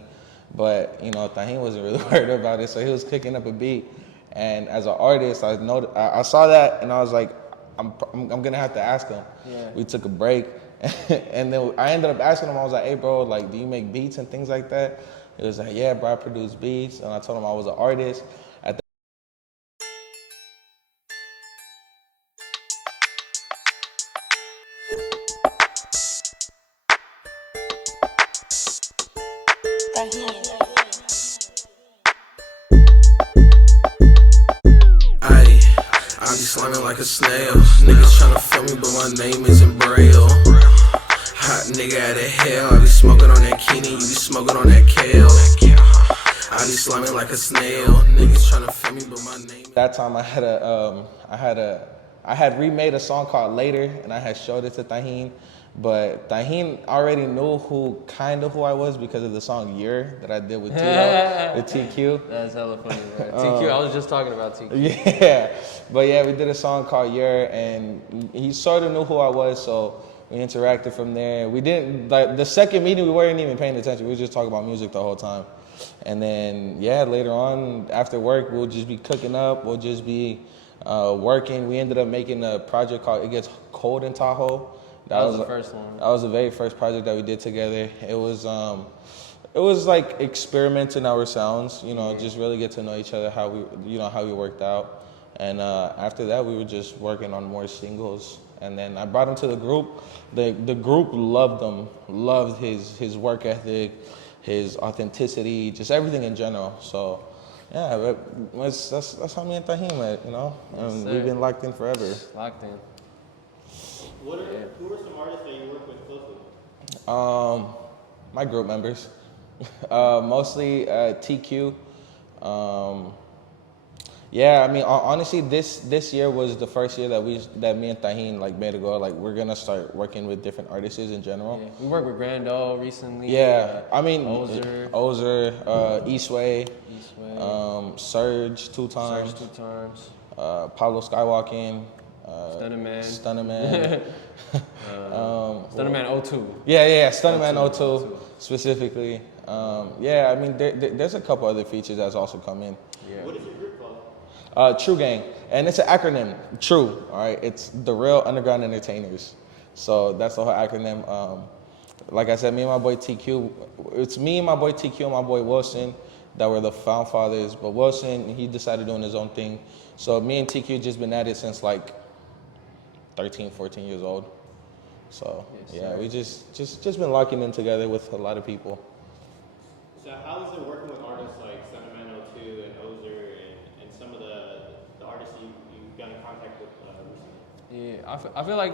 but you know, Tajin wasn't really worried about it, so he was cooking up a beat. And as an artist, I saw that, and I was like, I'm gonna have to ask him. Yeah. We took a break, and then I ended up asking him. I was like, hey, bro, like, do you make beats and things like that? He was like, yeah, bro, I produce beats. And I told him I was an artist. I be slamming like a snail. Niggas tryna feel me, but my name isn't Braille. Hot nigga out of hell. I be smoking on that Kenny, you be smoking on that kale. I be slamming like a snail. Niggas tryna feel me, but my name. That time I had remade a song called Later, and I had showed it to Tajin. But Tajin already knew who I was because of the song You're that I did with TQ. That's hella funny, man. TQ, I was just talking about TQ. Yeah, but yeah, we did a song called You're, and he sort of knew who I was, so we interacted from there. We didn't, like, the second meeting, we weren't even paying attention. We were just talking about music the whole time. And then, yeah, later on, after work, we'll just be cooking up. We'll just be working. We ended up making a project called It Gets Cold in Tahoe. That was the first one. That was the very first project that we did together. It was like experimenting our sounds, you know, just really get to know each other, how we worked out. And after that, we were just working on more singles. And then I brought him to the group. The group loved him, loved his work ethic, his authenticity, just everything in general. So yeah, that's how me and Tajin met, you know. And we've been locked in forever. Locked in. Who are some artists that you work with closely? My group members, mostly TQ. Yeah, I mean, honestly, this year was the first year that me and Tajin like made a goal. Like, we're gonna start working with different artists in general. Yeah. We worked with Grando recently. Yeah, I mean, Ozer, Eastway, Surge two times, Pablo Skywalking. Stunnerman. Stunnerman 02. Yeah, Stunnerman 02 specifically. Yeah, I mean, there's a couple other features that's also come in. Yeah. What is your group called? True Gang, and it's an acronym. True, all right. It's the Real Underground Entertainers. So that's the whole acronym. Like I said, me and my boy TQ. It's me, my boy TQ, and my boy Wilson. that were the found fathers. But Wilson, he decided doing his own thing. So me and TQ just been at it since like 13, 14 years old. So yeah, we just been locking in together with a lot of people. So how is it working with artists like Sentimental 2 and Ozer and some of the artists you've got in contact with recently? Yeah, I feel like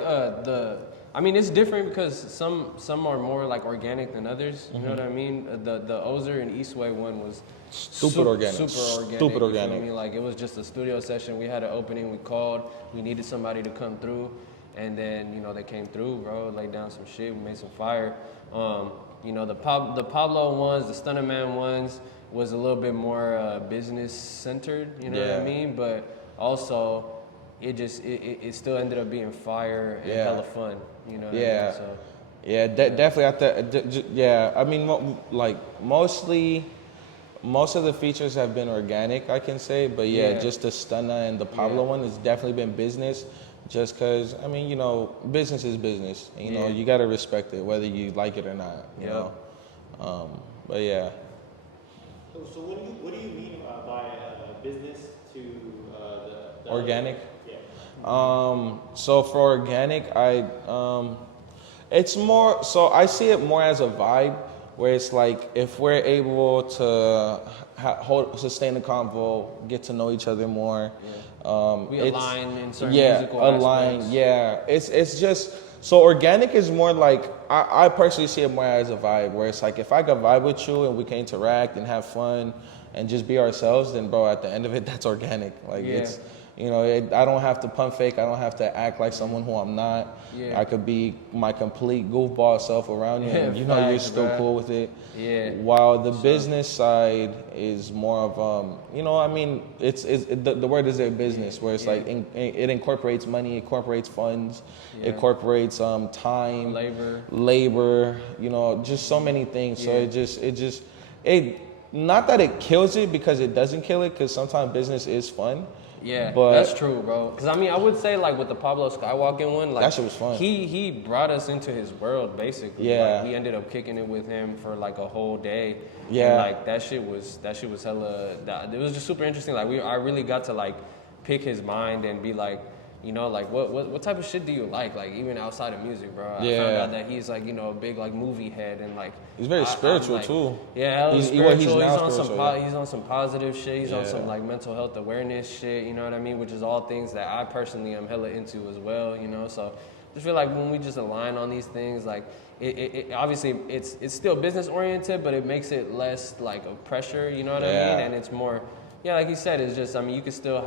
I mean, it's different because some are more like organic than others. You know what I mean? The Ozer and Eastway one was Super organic. Super Stupid organic. organic. I mean, like it was just a studio session. We had an opening. We called. We needed somebody to come through, and then they came through, bro. Laid down some shit. We made some fire. The Pablo ones, the Stunner Man ones was a little bit more business centered. You know what I mean? But also, it still ended up being fire and hella fun. You know what I mean? So. Yeah, definitely. I mean, like most of the features have been organic, I can say. But just the Stunner and the Pablo one has definitely been business. Just because, I mean, business is business. You got to respect it, whether you like it or not. You know. But yeah. So what do you mean by business to the organic? Yeah. So for organic, it's more. So I see it more as a vibe, where it's like if we're able to sustain the convo, get to know each other more. We align in certain musical aspects. Yeah, it's just so organic is more like I personally see it more as a vibe, where it's like if I can vibe with you and we can interact and have fun and just be ourselves, then bro, at the end of it, that's organic. Like it's I don't have to pump fake. I don't have to act like someone who I'm not. I could be my complete goofball self around you, and you're still cool with it. Yeah. While the business side is more of I mean, it's the word is a business, where it's like it incorporates money, it incorporates funds, it incorporates time, labor, just so many things. So it not that it kills it, because it doesn't kill it, because sometimes business is fun. Yeah, but that's true, bro. Because I mean, I would say like with the Pablo Skywalking one, like that shit was fun. He brought us into his world basically. Yeah. Like, we ended up kicking it with him for like a whole day. Yeah. And, like that shit was hella. It was just super interesting. Like I really got to like pick his mind and be like, like what type of shit do you like even outside of music, bro? I found out that he's like a big like movie head, and like he's very spiritual too. Yeah, he's spiritual. He's on some positive shit. He's on some like mental health awareness shit. You know what I mean? Which is all things that I personally am hella into as well. So I just feel like when we just align on these things, like it obviously it's still business oriented, but it makes it less like a pressure. You know what I mean? And it's more, like you said, it's just, I mean, you can still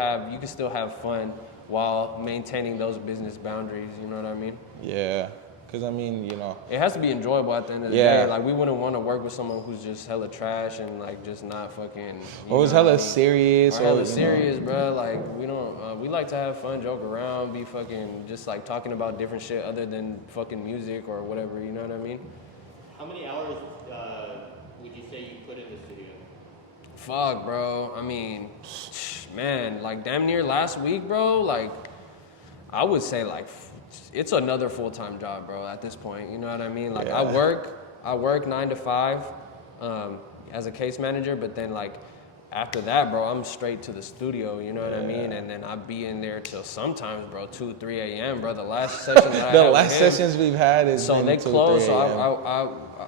have fun while maintaining those business boundaries, you know what I mean? Yeah, because I mean, it has to be enjoyable at the end of the day. Like, we wouldn't want to work with someone who's just hella trash and like just not fucking. Or was hella serious. Or hella serious, bro. Like, we don't. We like to have fun, joke around, be fucking just like talking about different shit other than fucking music or whatever. You know what I mean? How many hours would you say you put in the studio? Fuck, bro. I mean, man, like damn near last week, bro. Like, I would say like it's another full-time job, bro. At this point, you know what I mean? Like, I work 9 to 5 as a case manager, but then like after that, bro, I'm straight to the studio. You know what I mean? And then I'd be in there till sometimes, bro, 2, 3 a.m., bro. The last session that I had with him, sessions we've had is so they 2, close. 3 So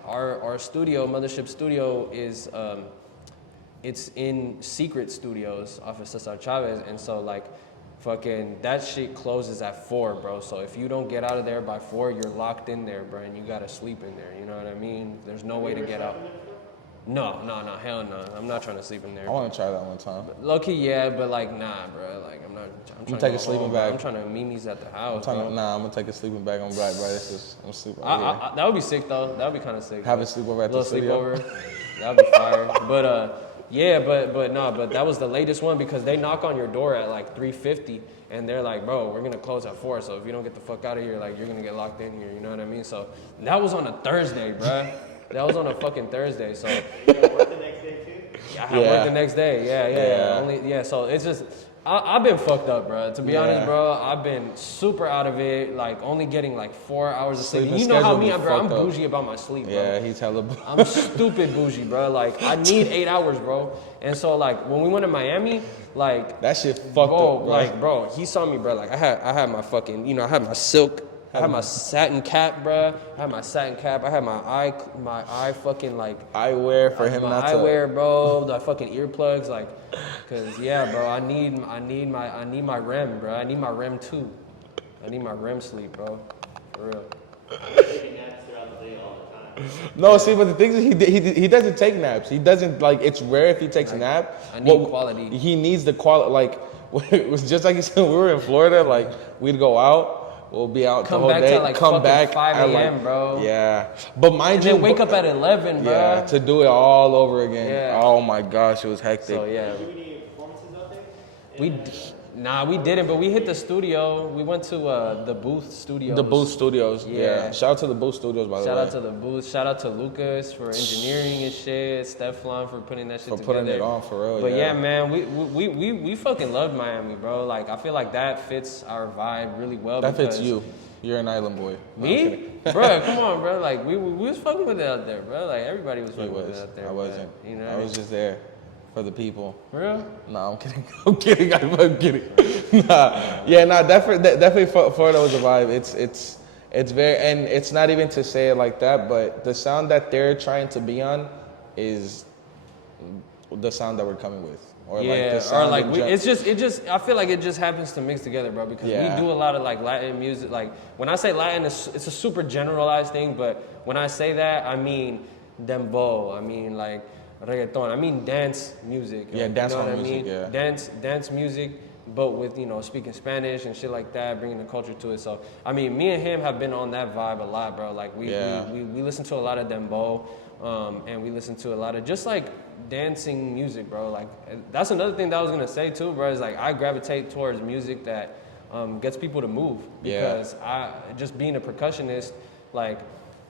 our studio, Mothership Studio, is it's in Secret Studios off of Cesar Chavez, and so like fucking that shit closes at 4, bro. So if you don't get out of there by 4, you're locked in there, bro, and you gotta sleep in there. You know what I mean? There's no way to get out. No, hell no. I'm not trying to sleep in there. I want to try that one time. Low key, yeah, but like nah, bro. Like I'm trying to take a sleeping bag. I'm trying to meet me's at the house. I'm gonna take a sleeping bag. I'm black, bro. I'm sleeping. That would be sick though. That would be kind of sick. Have a sleepover at the studio. That would be fire. But that was the latest one, because they knock on your door at like 3:50 and they're like, bro, we're gonna close at 4. So if you don't get the fuck out of here, like you're gonna get locked in here. You know what I mean? So that was on a Thursday, bro. That was on a fucking Thursday. So You gotta work the next day too? I work the next day. Yeah. So it's just I've been fucked up, bro. To be Yeah. honest, bro, I've been super out of it. Like only getting like 4 hours of sleep. Sleeping And you know how schedule me, be bro. I'm fucked up. bougie about my sleep, bro. Yeah, he's hella. I'm stupid bougie, bro. Like I need 8 hours, bro. And so like when we went to Miami, like That shit fucked bro, up, bro. like bro, he saw me, bro. Like I had my fucking, you know, I had my silk. I had my satin cap, bro. I had my satin cap. I had my eye fucking like Eyewear for him my not to. eyewear, bro. The fucking earplugs, like, cause yeah, bro. I need my REM, bro. I need my REM too. I need my REM sleep, bro. For real. Taking naps throughout the day all the time. No, see, but the thing is, he doesn't take naps. He doesn't like. It's rare if he takes a nap. I need quality. He needs the quality. Like it was just like you said. We were in Florida. Like we'd go out. We'll be out Come the whole back day. till, like, come fucking back 5 at, a.m., like, bro. Yeah, but mind And you, then wake up at 11, bro. yeah, to do it all over again. Yeah. Oh my gosh, it was hectic. So yeah, Do any performances out there? we didn't, but we hit the studio. We went to the Booth Studios. The Booth Studios. Yeah. Yeah. Shout out to the Booth Studios, by the way. Shout out to the Booth. Shout out to Lucas for engineering and shit. Stefan for putting that shit For together. putting it on, for real, But yeah. yeah, man, we fucking loved Miami, bro. Like I feel like that fits our vibe really well. That fits because- you. You're an island boy. No, I'm Me? kidding. Bro, come on, bro. Like we was fucking with it out there, bro. Like everybody was He fucking with was. it out there. I bro. wasn't. You know, I was just there for the people. for real. No, I'm kidding. I'm kidding. I'm kidding. Nah. Yeah, nah, definitely Florida was a vibe. It's very, and it's not even to say it like that, but the sound that they're trying to be on is the sound that we're coming with. Or like Yeah, the or sound like in it just. I feel like it just happens to mix together, bro. Because Yeah. we do a lot of like Latin music. Like when I say Latin, it's a super generalized thing. But when I say that, I mean dembow. I mean like reggaeton. I mean dance music. Yeah, you dance know what I music, mean? yeah. Dance music, but with speaking Spanish and shit like that, bringing the culture to it. So I mean, me and him have been on that vibe a lot, bro. Like we listen to a lot of dembow, and we listen to a lot of just like dancing music, bro. Like that's another thing that I was gonna say too, bro. Is like I gravitate towards music that gets people to move because I just being a percussionist, like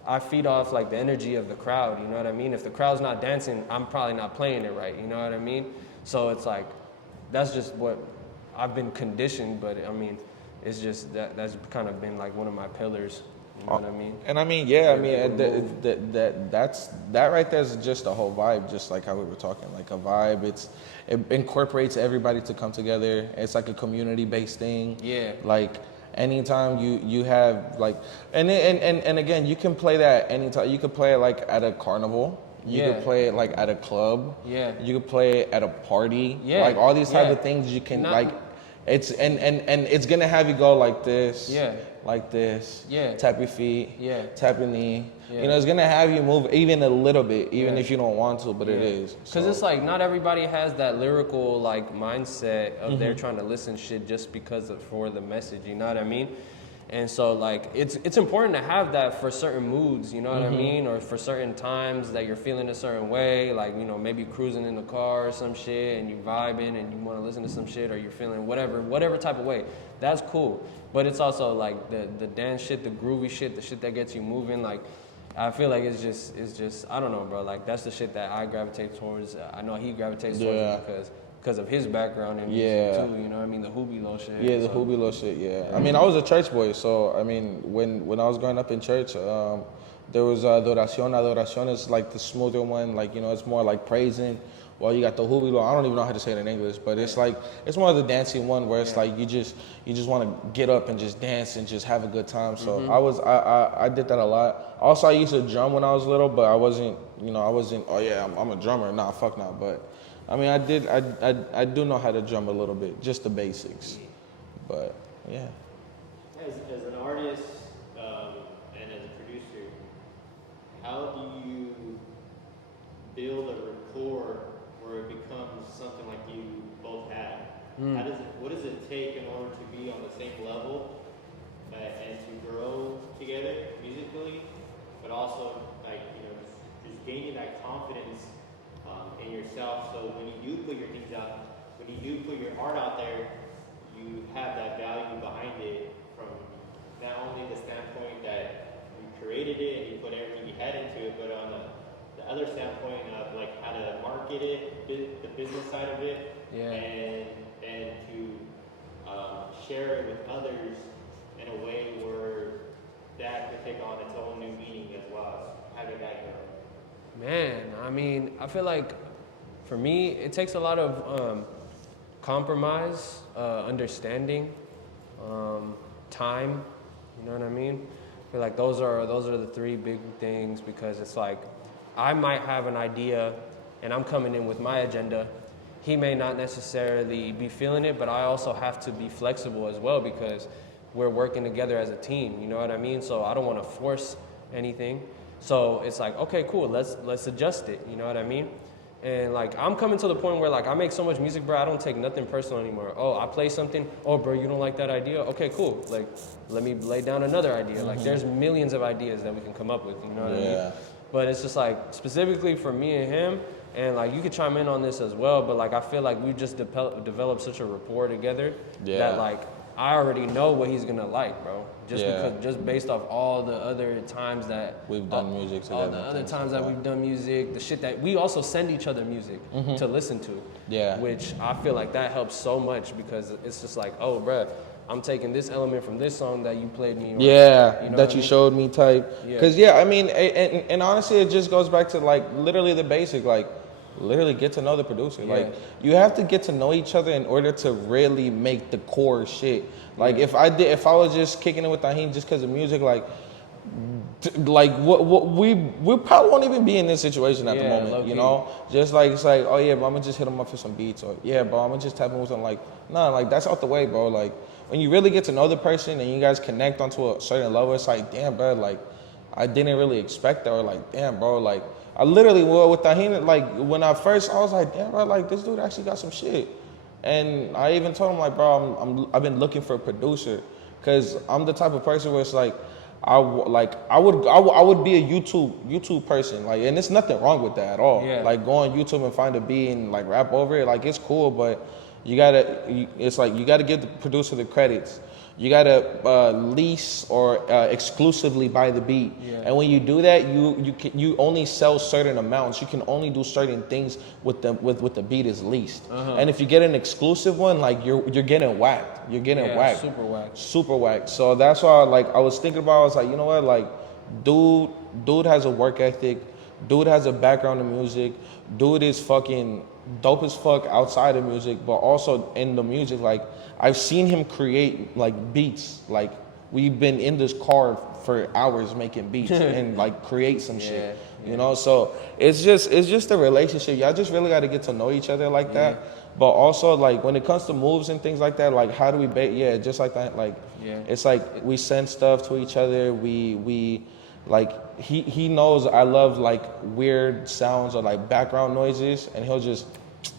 I feed off like the energy of the crowd. You know what I mean? If the crowd's not dancing, I'm probably not playing it right. You know what I mean? So it's like that's just what I've been conditioned. But I mean, it's just that's kind of been like one of my pillars. You know what I mean? And I mean, yeah, I Where mean, people that right there is just a whole vibe, just like how we were talking, like a vibe. It incorporates everybody to come together. It's like a community-based thing. Yeah. Like anytime you have like, and again, you can play that anytime. You could play it like at a carnival. You Yeah. could play it like at a club. Yeah. You could play it at a party. Yeah. Like all these type Yeah. of things you can Not- like. It's and it's gonna have you go like this. Yeah. Like this. Yeah. Tap your feet. Yeah. Tap your knee. Yeah. You know, it's gonna have you move even a little bit, even Yeah. if you don't want to, but it is. Because So, it's like not everybody has that lyrical like mindset of Mm-hmm. they're trying to listen shit just because for the message. You know what I mean? And so like it's important to have that for certain moods. You know what I mean? Or for certain times that you're feeling a certain way. Like maybe cruising in the car or some shit, and you vibing and you want to listen to some shit, or you're feeling whatever type of way. That's cool. But it's also like the dance shit, the groovy shit, the shit that gets you moving. Like I feel like it's just I don't know, bro. Like that's the shit that I gravitate towards. I know he gravitates towards Yeah. it because of his background in music Yeah. too. You know what I mean? The Hubilo shit. yeah, the so. Hubilo shit. Yeah. I mean, I was a church boy, so I mean, when I was growing up in church, there was adoración. Adoración is like the smoother one. Like it's more like praising. Well, you got the Hubilo. I don't even know how to say it in English, but it's like it's more of the dancing one where it's like you just want to get up and just dance and just have a good time. So I did that a lot. Also, I used to drum when I was little, but I wasn't oh yeah, I'm a drummer. Nah, fuck nah. But I mean, I do know how to drum a little bit, just the basics. But yeah. As an artist and as a producer, how do you build a rapport where it becomes something like you both have? What does it take in order to be on the same level and to grow together musically, but also just gaining that confidence in yourself, so when you do put your things out, when you do put your art out there, you have that value behind it from not only the standpoint that you created it and you put everything you had into it, but on the other standpoint of like how to market it, the business side of it, Yeah. and to Man, I mean, I feel like for me, it takes a lot of compromise, understanding, time. You know what I mean? I feel like those are the three big things, because it's like I might have an idea and I'm coming in with my agenda. He may not necessarily be feeling it, but I also have to be flexible as well, because we're working together as a team. You know what I mean? So I don't want to force anything. So it's like, okay, cool, let's adjust it. You know what I mean? And like, I'm coming to the point where like I make so much music, bro, I don't take nothing personal anymore. Oh, I play something. Oh, bro, you don't like that idea? Okay, cool. Like, let me lay down another idea. Like, there's millions of ideas that we can come up with. You know what I mean? But it's just like specifically for me and him, and like you could chime in on this as well. But like I feel like we just developed such a rapport together that like I already know what he's gonna like, bro. Just based off all the other times that we've done music together. All the other times that we've done music, the shit that we also send each other music to listen to. Yeah. Which I feel like that helps so much, because it's just like, oh, bro, I'm taking this element from this song that you played me. Or, yeah, you know that you showed me type. Because, I mean, and honestly, it just goes back to, like, literally the basic, like, literally get to know the producer. Like, you have to get to know each other in order to really make the core shit. Like, if I was just kicking it with Tajin just because of music, like we probably won't even be in this situation at the moment, you know? Just like, it's like, oh yeah, bro, I'm gonna just hit him up for some beats, or yeah, bro, I'm gonna just tap him with something. Like, nah, like that's out the way, bro. Like, when you really get to know the person and you guys connect onto a certain level, it's like, damn, bro, like I didn't really expect that, or like, damn, bro, like I literally, with Tajin, like when I was like, damn, bro, like this dude actually got some shit. And I even told him, like, bro, I've been looking for a producer, because I'm the type of person where it's like, I would be a YouTube person, like, and there's nothing wrong with that at all. Like, go on YouTube and find a beat and like rap over it, like it's cool, but you gotta give the producer the credits. You gotta lease or exclusively buy the beat, and when you do that, you only sell certain amounts. You can only do certain things with the beat is leased. And if you get an exclusive one, like you're getting whacked. You're getting whacked. Super whacked. So that's why I was thinking about. I was like, you know what, like, dude has a work ethic. Dude has a background in music. Dude is fucking dope as fuck outside of music, but also in the music. Like, I've seen him create like beats. Like, we've been in this car for hours making beats and like create some shit. You know, so it's just a relationship. Y'all just really got to get to know each other like that. But also, like, when it comes to moves and things like that, like, how do we just like that, like, it's like we send stuff to each other. We like, he knows I love like weird sounds or like background noises, and he'll just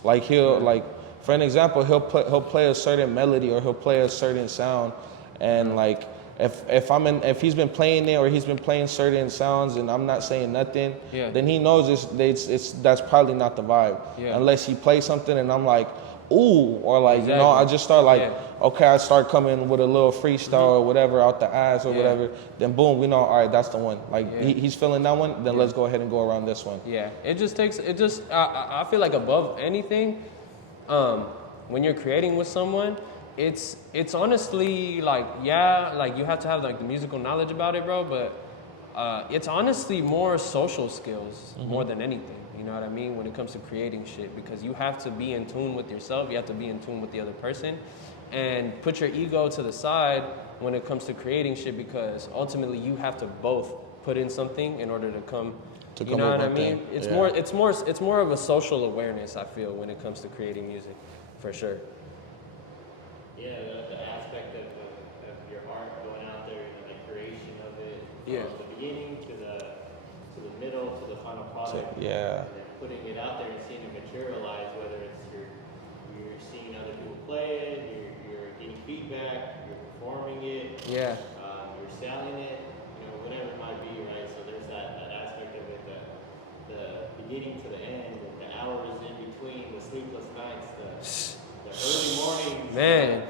like, like, for an example, he'll play a certain melody or he'll play a certain sound, and like if he's been playing it or he's been playing certain sounds and I'm not saying nothing, then he knows that's probably not the vibe, unless he plays something and I'm like, ooh, or like, you know, I just start like, okay, I start coming with a little freestyle or whatever out the ass or whatever, then boom, we know, all right, that's the one. Like, he's feeling that one, then let's go ahead and go around this one. I feel like above anything, when you're creating with someone, it's honestly like, like you have to have like the musical knowledge about it, bro, but it's honestly more social skills more than anything. You know what I mean? When it comes to creating shit, because you have to be in tune with yourself, you have to be in tune with the other person, and put your ego to the side when it comes to creating shit, because ultimately you have to both put in something in order to come. You know what I mean? It's more of a social awareness, I feel, when it comes to creating music, for sure. Yeah, the aspect of your art going out there and the creation of it, from the beginning to the middle to the final product. And then putting it out there and seeing it materialize, whether it's you're seeing other people play it, you're getting feedback, you're performing it, you're selling it, you know, whatever it might be, right? So there's that aspect of it, the beginning to the end, the hours in between, the sleepless nights, the early mornings. Man,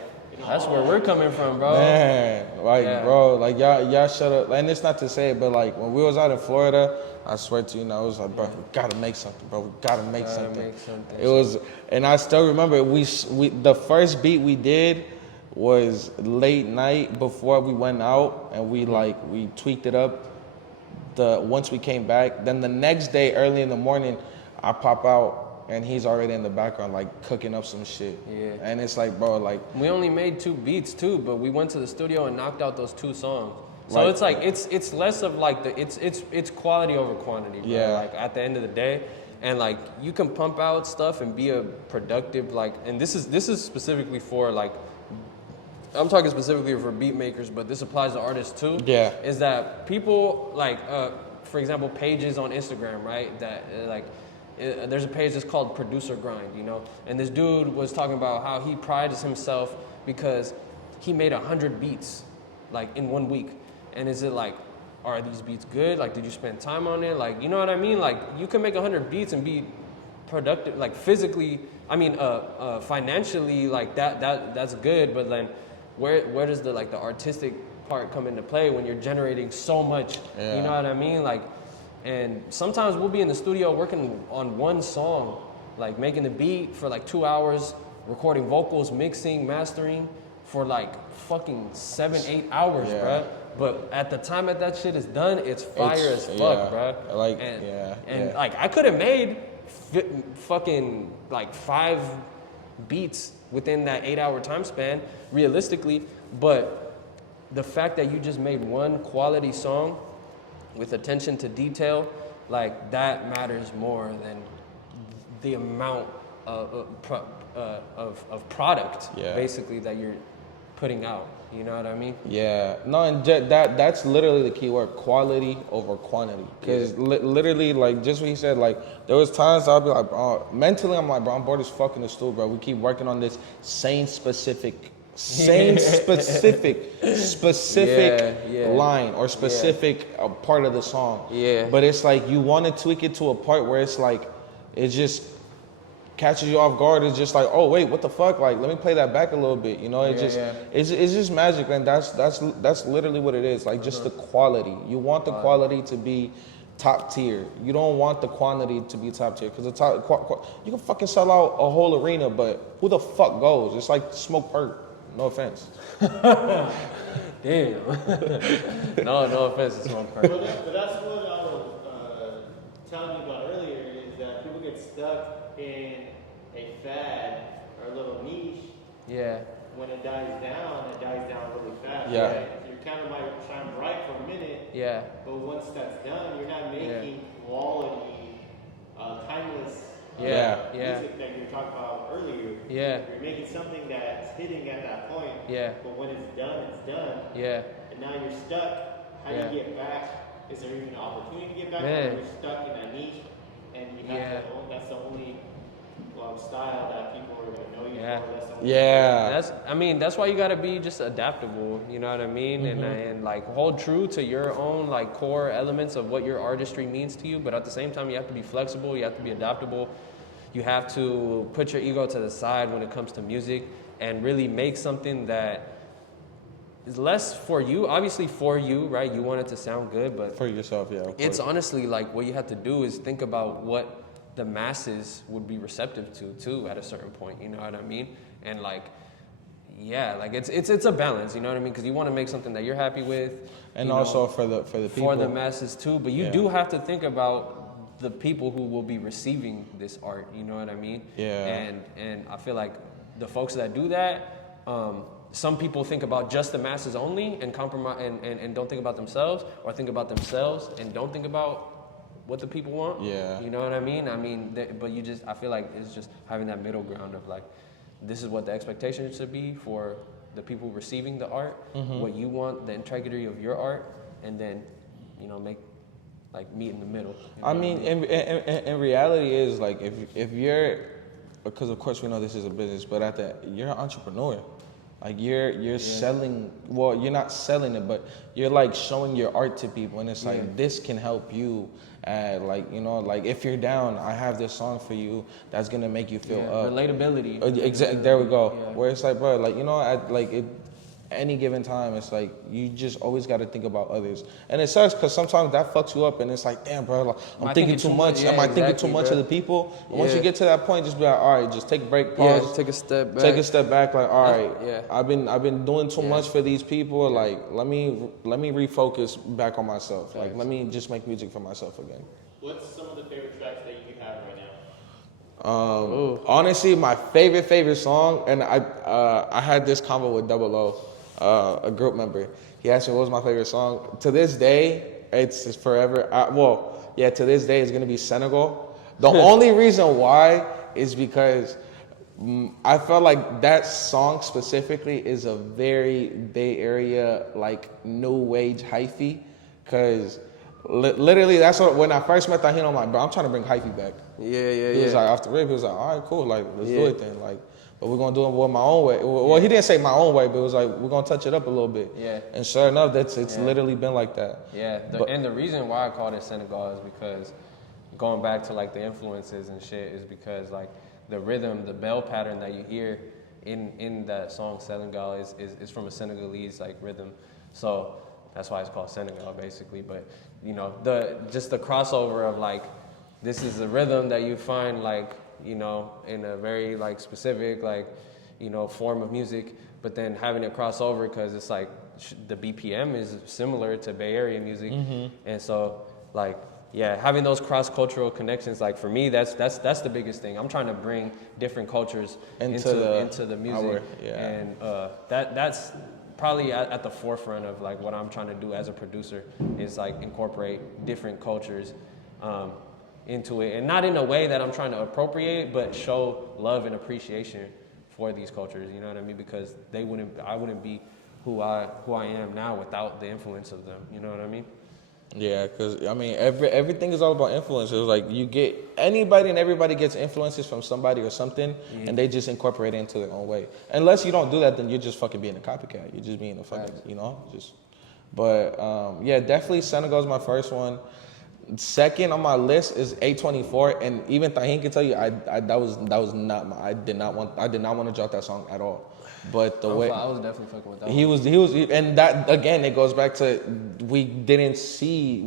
that's where we're coming from, bro. Man, like, bro, like y'all shut up. And it's not to say it, but like when we was out in Florida, I swear to you, I was like, bro, we gotta make something, bro. We gotta make something. It was, and I still remember we the first beat we did was late night before we went out, and we tweaked it up. once we came back, then the next day early in the morning, I pop out and he's already in the background like cooking up some shit. Yeah. And it's like, bro, like We only made 2 beats too, but we went to the studio and knocked out those 2 songs. So Right. it's like it's less of like it's quality over quantity, bro. Yeah. Like at the end of the day, and like you can pump out stuff and be a productive like, and this is specifically for like, I'm talking specifically for beat makers, but this applies to artists too. Yeah. Is that people like, for example, pages on Instagram, right? That there's a page that's called Producer Grind, you know? And this dude was talking about how he prides himself because he made 100 beats like in 1 week. And is it like, are these beats good? Like, did you spend time on it? Like, you know what I mean? Like, you can make 100 beats and be productive, like physically, I mean, financially, like that's good. But then where does the artistic part come into play when you're generating so much? Yeah. You know what I mean? Like, and sometimes we'll be in the studio working on one song, like making the beat for like 2 hours, recording vocals, mixing, mastering for like fucking 7-8 hours, Yeah. bruh. But at the time that shit is done, it's fire as fuck, yeah. bruh. Like, and, yeah, and yeah. like I could have made fucking like 5 beats within that 8-hour time span, realistically. But the fact that you just made one quality song with attention to detail, like that matters more than the amount of product, Yeah. basically, that you're putting out. You know what I mean? Yeah, no, and that's literally the key word: quality over quantity. Because literally, like just what he said, like there was times I'll be like, bro, mentally I'm like, bro, I'm bored as fuck in the stool, bro. We keep working on this specific Yeah. line or specific part of the song. Yeah. But it's like you want to tweak it to a part where it's like it just catches you off guard. It's just like, oh wait, what the fuck? Like, let me play that back a little bit. You know, it's just magic, and that's literally what it is. Like just the quality. You want the quality to be top tier. You don't want the quantity to be top tier, because you can fucking sell out a whole arena, but who the fuck goes? It's like smoke perk. No offense. Damn. no offense to Smoke Perk. But that's what I was telling you about earlier, is that people get stuck in a fad or a little niche. Yeah. When it dies down really fast. Yeah. Right? Your camera might shine bright for a minute, Yeah. but once that's done, you're not making quality, timeless Yeah. music that you were talking about earlier. Yeah. You're making something that's hitting at that point. Yeah. But when it's done, it's done. Yeah. And now you're stuck. How do Yeah. you get back? Is there even an opportunity to get back? Man. Or you're stuck in that niche, and you have Yeah. to own. That's the only style that people are going to know you Yeah. for. That's the only Yeah. That's why you gotta be just adaptable, you know what I mean? And like hold true to your own like core elements of what your artistry means to you, but at the same time you have to be flexible, you have to be adaptable. You have to put your ego to the side when it comes to music and really make something that is less for you, obviously for you, right? You want it to sound good, but For yourself, yeah. of it's course. honestly like what you have to do is think about what the masses would be receptive to too at a certain point, you know what I mean? And like, yeah, like it's a balance, you know what I mean? Because you want to make something that you're happy with, And you also know, for the people. for the masses too. But you Yeah. do have to think about the people who will be receiving this art, you know what I mean? Yeah. And I feel like the folks that do that, some people think about just the masses only and compromise and don't think about themselves, or think about themselves and don't think about what the people want. Yeah. You know what I mean? But I feel like it's just having that middle ground of like, this is what the expectation should be for the people receiving the art, what you want, the integrity of your art, and then, you know, meet in the middle. You know I what mean, in reality is like if you're, because of course we know this is a business, but you're an entrepreneur. Like you're selling, well, you're not selling it, but you're like showing your art to people, and it's like this can help you. Like, you know, like if you're down, I have this song for you that's gonna make you feel up. Relatability. Exactly. There we go. Yeah. Where it's like, bro, like, you know, any given time, it's like you just always got to think about others, and it sucks because sometimes that fucks you up, and it's like, damn, bro, like, I'm thinking too much. Yeah, Am I thinking too exactly, much bro. of the people? And once Yeah. you get to that point, just be like, all right, just take a break, pause, Yeah, take a step back. take a step back. Like, all right, Yeah. I've been doing too Yeah. much for these people. Like, let me refocus back on myself. Like, let me just make music for myself again. What's some of the favorite tracks that you have right now? Honestly, my favorite song, and I had this convo with Double O, a group member. He asked me what was my favorite song. To this day, it's forever. To this day, it's gonna be Senegal. The only reason why is because I felt like that song specifically is a very Bay Area like new wave hyphy, cause literally that's what when I first met Tajin, I'm like, bro, I'm trying to bring hyphy back. Yeah. He was like, off the rip, he was like, all right, cool, like, let's do it then. Like, but we're gonna do it with my own way. Well, he didn't say my own way, but it was like, we're gonna touch it up a little bit. Yeah. And sure enough, it's literally been like that. Yeah, and the reason why I called it Senegal is because going back to like the influences and shit is because like the rhythm, the bell pattern that you hear in that song Senegal is from a Senegalese like rhythm. So that's why it's called Senegal basically. But you know, the crossover of like this is a rhythm that you find like, you know, in a very like specific like, you know, form of music, but then having it cross over because it's like the BPM is similar to Bay Area music. And so like, yeah, having those cross-cultural connections, like for me, that's the biggest thing. I'm trying to bring different cultures into the music, and that's probably at the forefront of like what I'm trying to do as a producer is like incorporate different cultures into it, and not in a way that I'm trying to appropriate, but show love and appreciation for these cultures. You know what I mean? Because I wouldn't be who I am now without the influence of them. You know what I mean? Yeah, because I mean, everything is all about influences. Like you get anybody and everybody gets influences from somebody or something, and they just incorporate it into their own way. Unless you don't do that, then you're just fucking being a copycat. You're just being a fucking, you know, just. But yeah, definitely Senegal is my first one. Second on my list is A24, and even Tajin can tell you, that was not my. I did not want to drop that song at all. But the way I was definitely fucking with that. he was, and that again, it goes back to we didn't see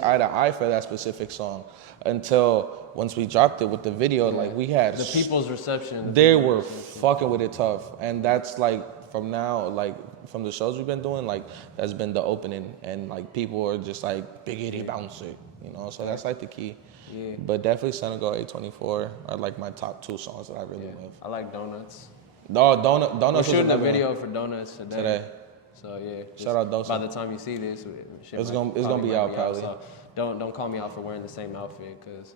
eye to eye for that specific song until once we dropped it with the video. Like we had the people's reception. They were fucking with it tough, and that's like from now, like from the shows we've been doing, like that's been the opening, and like people are just like big itty bouncer, you know. So that's like the key. Yeah. But definitely Senegal A24 are like my top two songs that I really love. I like Donuts. No, Donuts. We're shooting a video for Donuts today. So yeah, shout out Dosa. By the time you see this, it's gonna be out probably. So don't call me out for wearing the same outfit, cause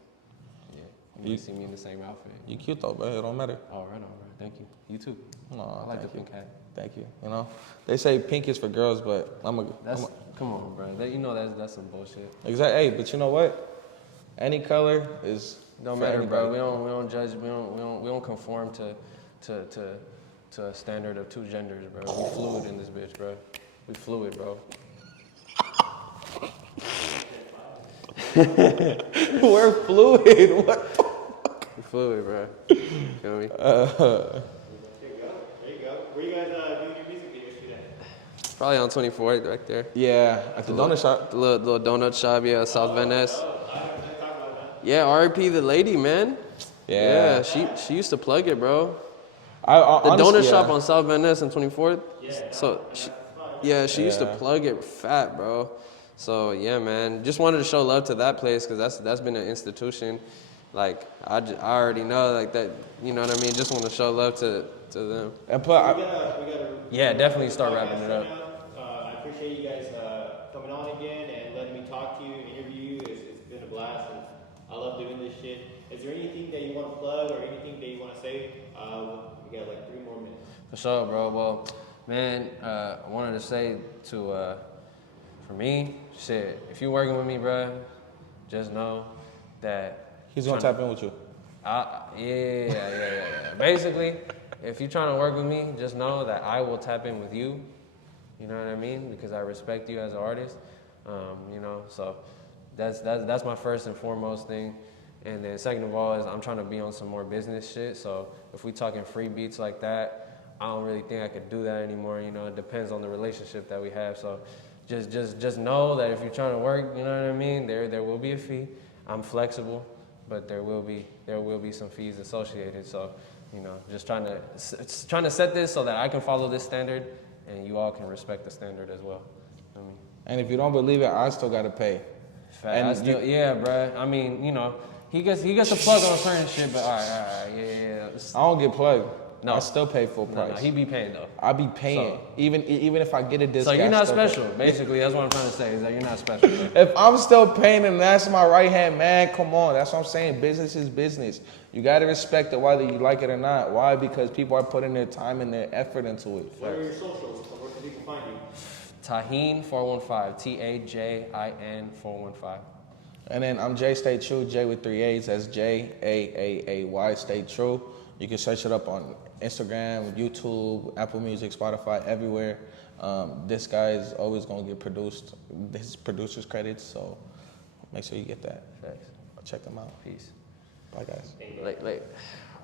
you see me in the same outfit. You cute though, bro. It don't matter. All right. Thank you. You too. No, I like the pink hat. Thank you. You know, they say pink is for girls, but come on, bro. You know that's some bullshit. Exactly. Hey, but you know what? Any color is don't matter, anybody. Bro. We don't judge. We don't conform to a standard of two genders, bro. We fluid in this bitch, bro. We fluid, bro. We're fluid. What? We fluid, bro. Feel me? There you go. Where you guys doing your music video shoot at? Probably on 24th, right there. Yeah, at the donut shop. The little donut shop, yeah, South Van Ness. Yeah, R.I.P. the lady, man. Yeah, she used to plug it, bro. The donut shop on South Van Ness and 24th. Yeah. So she used to plug it fat, bro. So yeah, man. Just wanted to show love to that place because that's been an institution. Like I already know like that. You know what I mean? Just want to show love to them. And definitely start wrapping it up. I appreciate you guys coming on again and letting me talk to you and interview you. It's been a blast, and I love doing this shit. Is there anything that you want to plug or anything that you want to say? We got like 3 more minutes. For sure, bro. Well, man, I wanted to say for me, shit, if you're working with me, bro, just know that he's gonna tap in with you. Yeah. Basically, if you're trying to work with me, just know that I will tap in with you. You know what I mean? Because I respect you as an artist. You know, so that's my first and foremost thing. And then second of all is I'm trying to be on some more business shit. So if we talking free beats like that, I don't really think I could do that anymore. You know, it depends on the relationship that we have. So just know that if you're trying to work, you know what I mean, there will be a fee. I'm flexible, but there will be some fees associated. So, you know, just trying to set this so that I can follow this standard and you all can respect the standard as well. I mean, And if you don't believe it, I still gotta pay. And yeah, bruh. I mean, you know, he gets a plug on certain shit, but all right, yeah. I don't get plugged. No. I still pay full price. No, he be paying though. I be paying, So- even if I get a discount. So you're not I still pay. special, basically. That's what I'm trying to say, is that you're not special. Man. If I'm still paying and that's my right hand man, come on. That's what I'm saying. Business is business. You gotta respect it whether you like it or not. Why? Because people are putting their time and their effort into it. What are your socials? Where can people find you? Tajin415, Tajin 415. And then I'm JaaayStayTrue, J with 3 A's. That's Jaay, Stay True. You can search it up on Instagram, YouTube, Apple Music, Spotify, everywhere. This guy is always gonna get his producer's credits, so make sure you get that. Thanks. Check them out. Peace. Bye, guys. Like,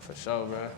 for sure, bro.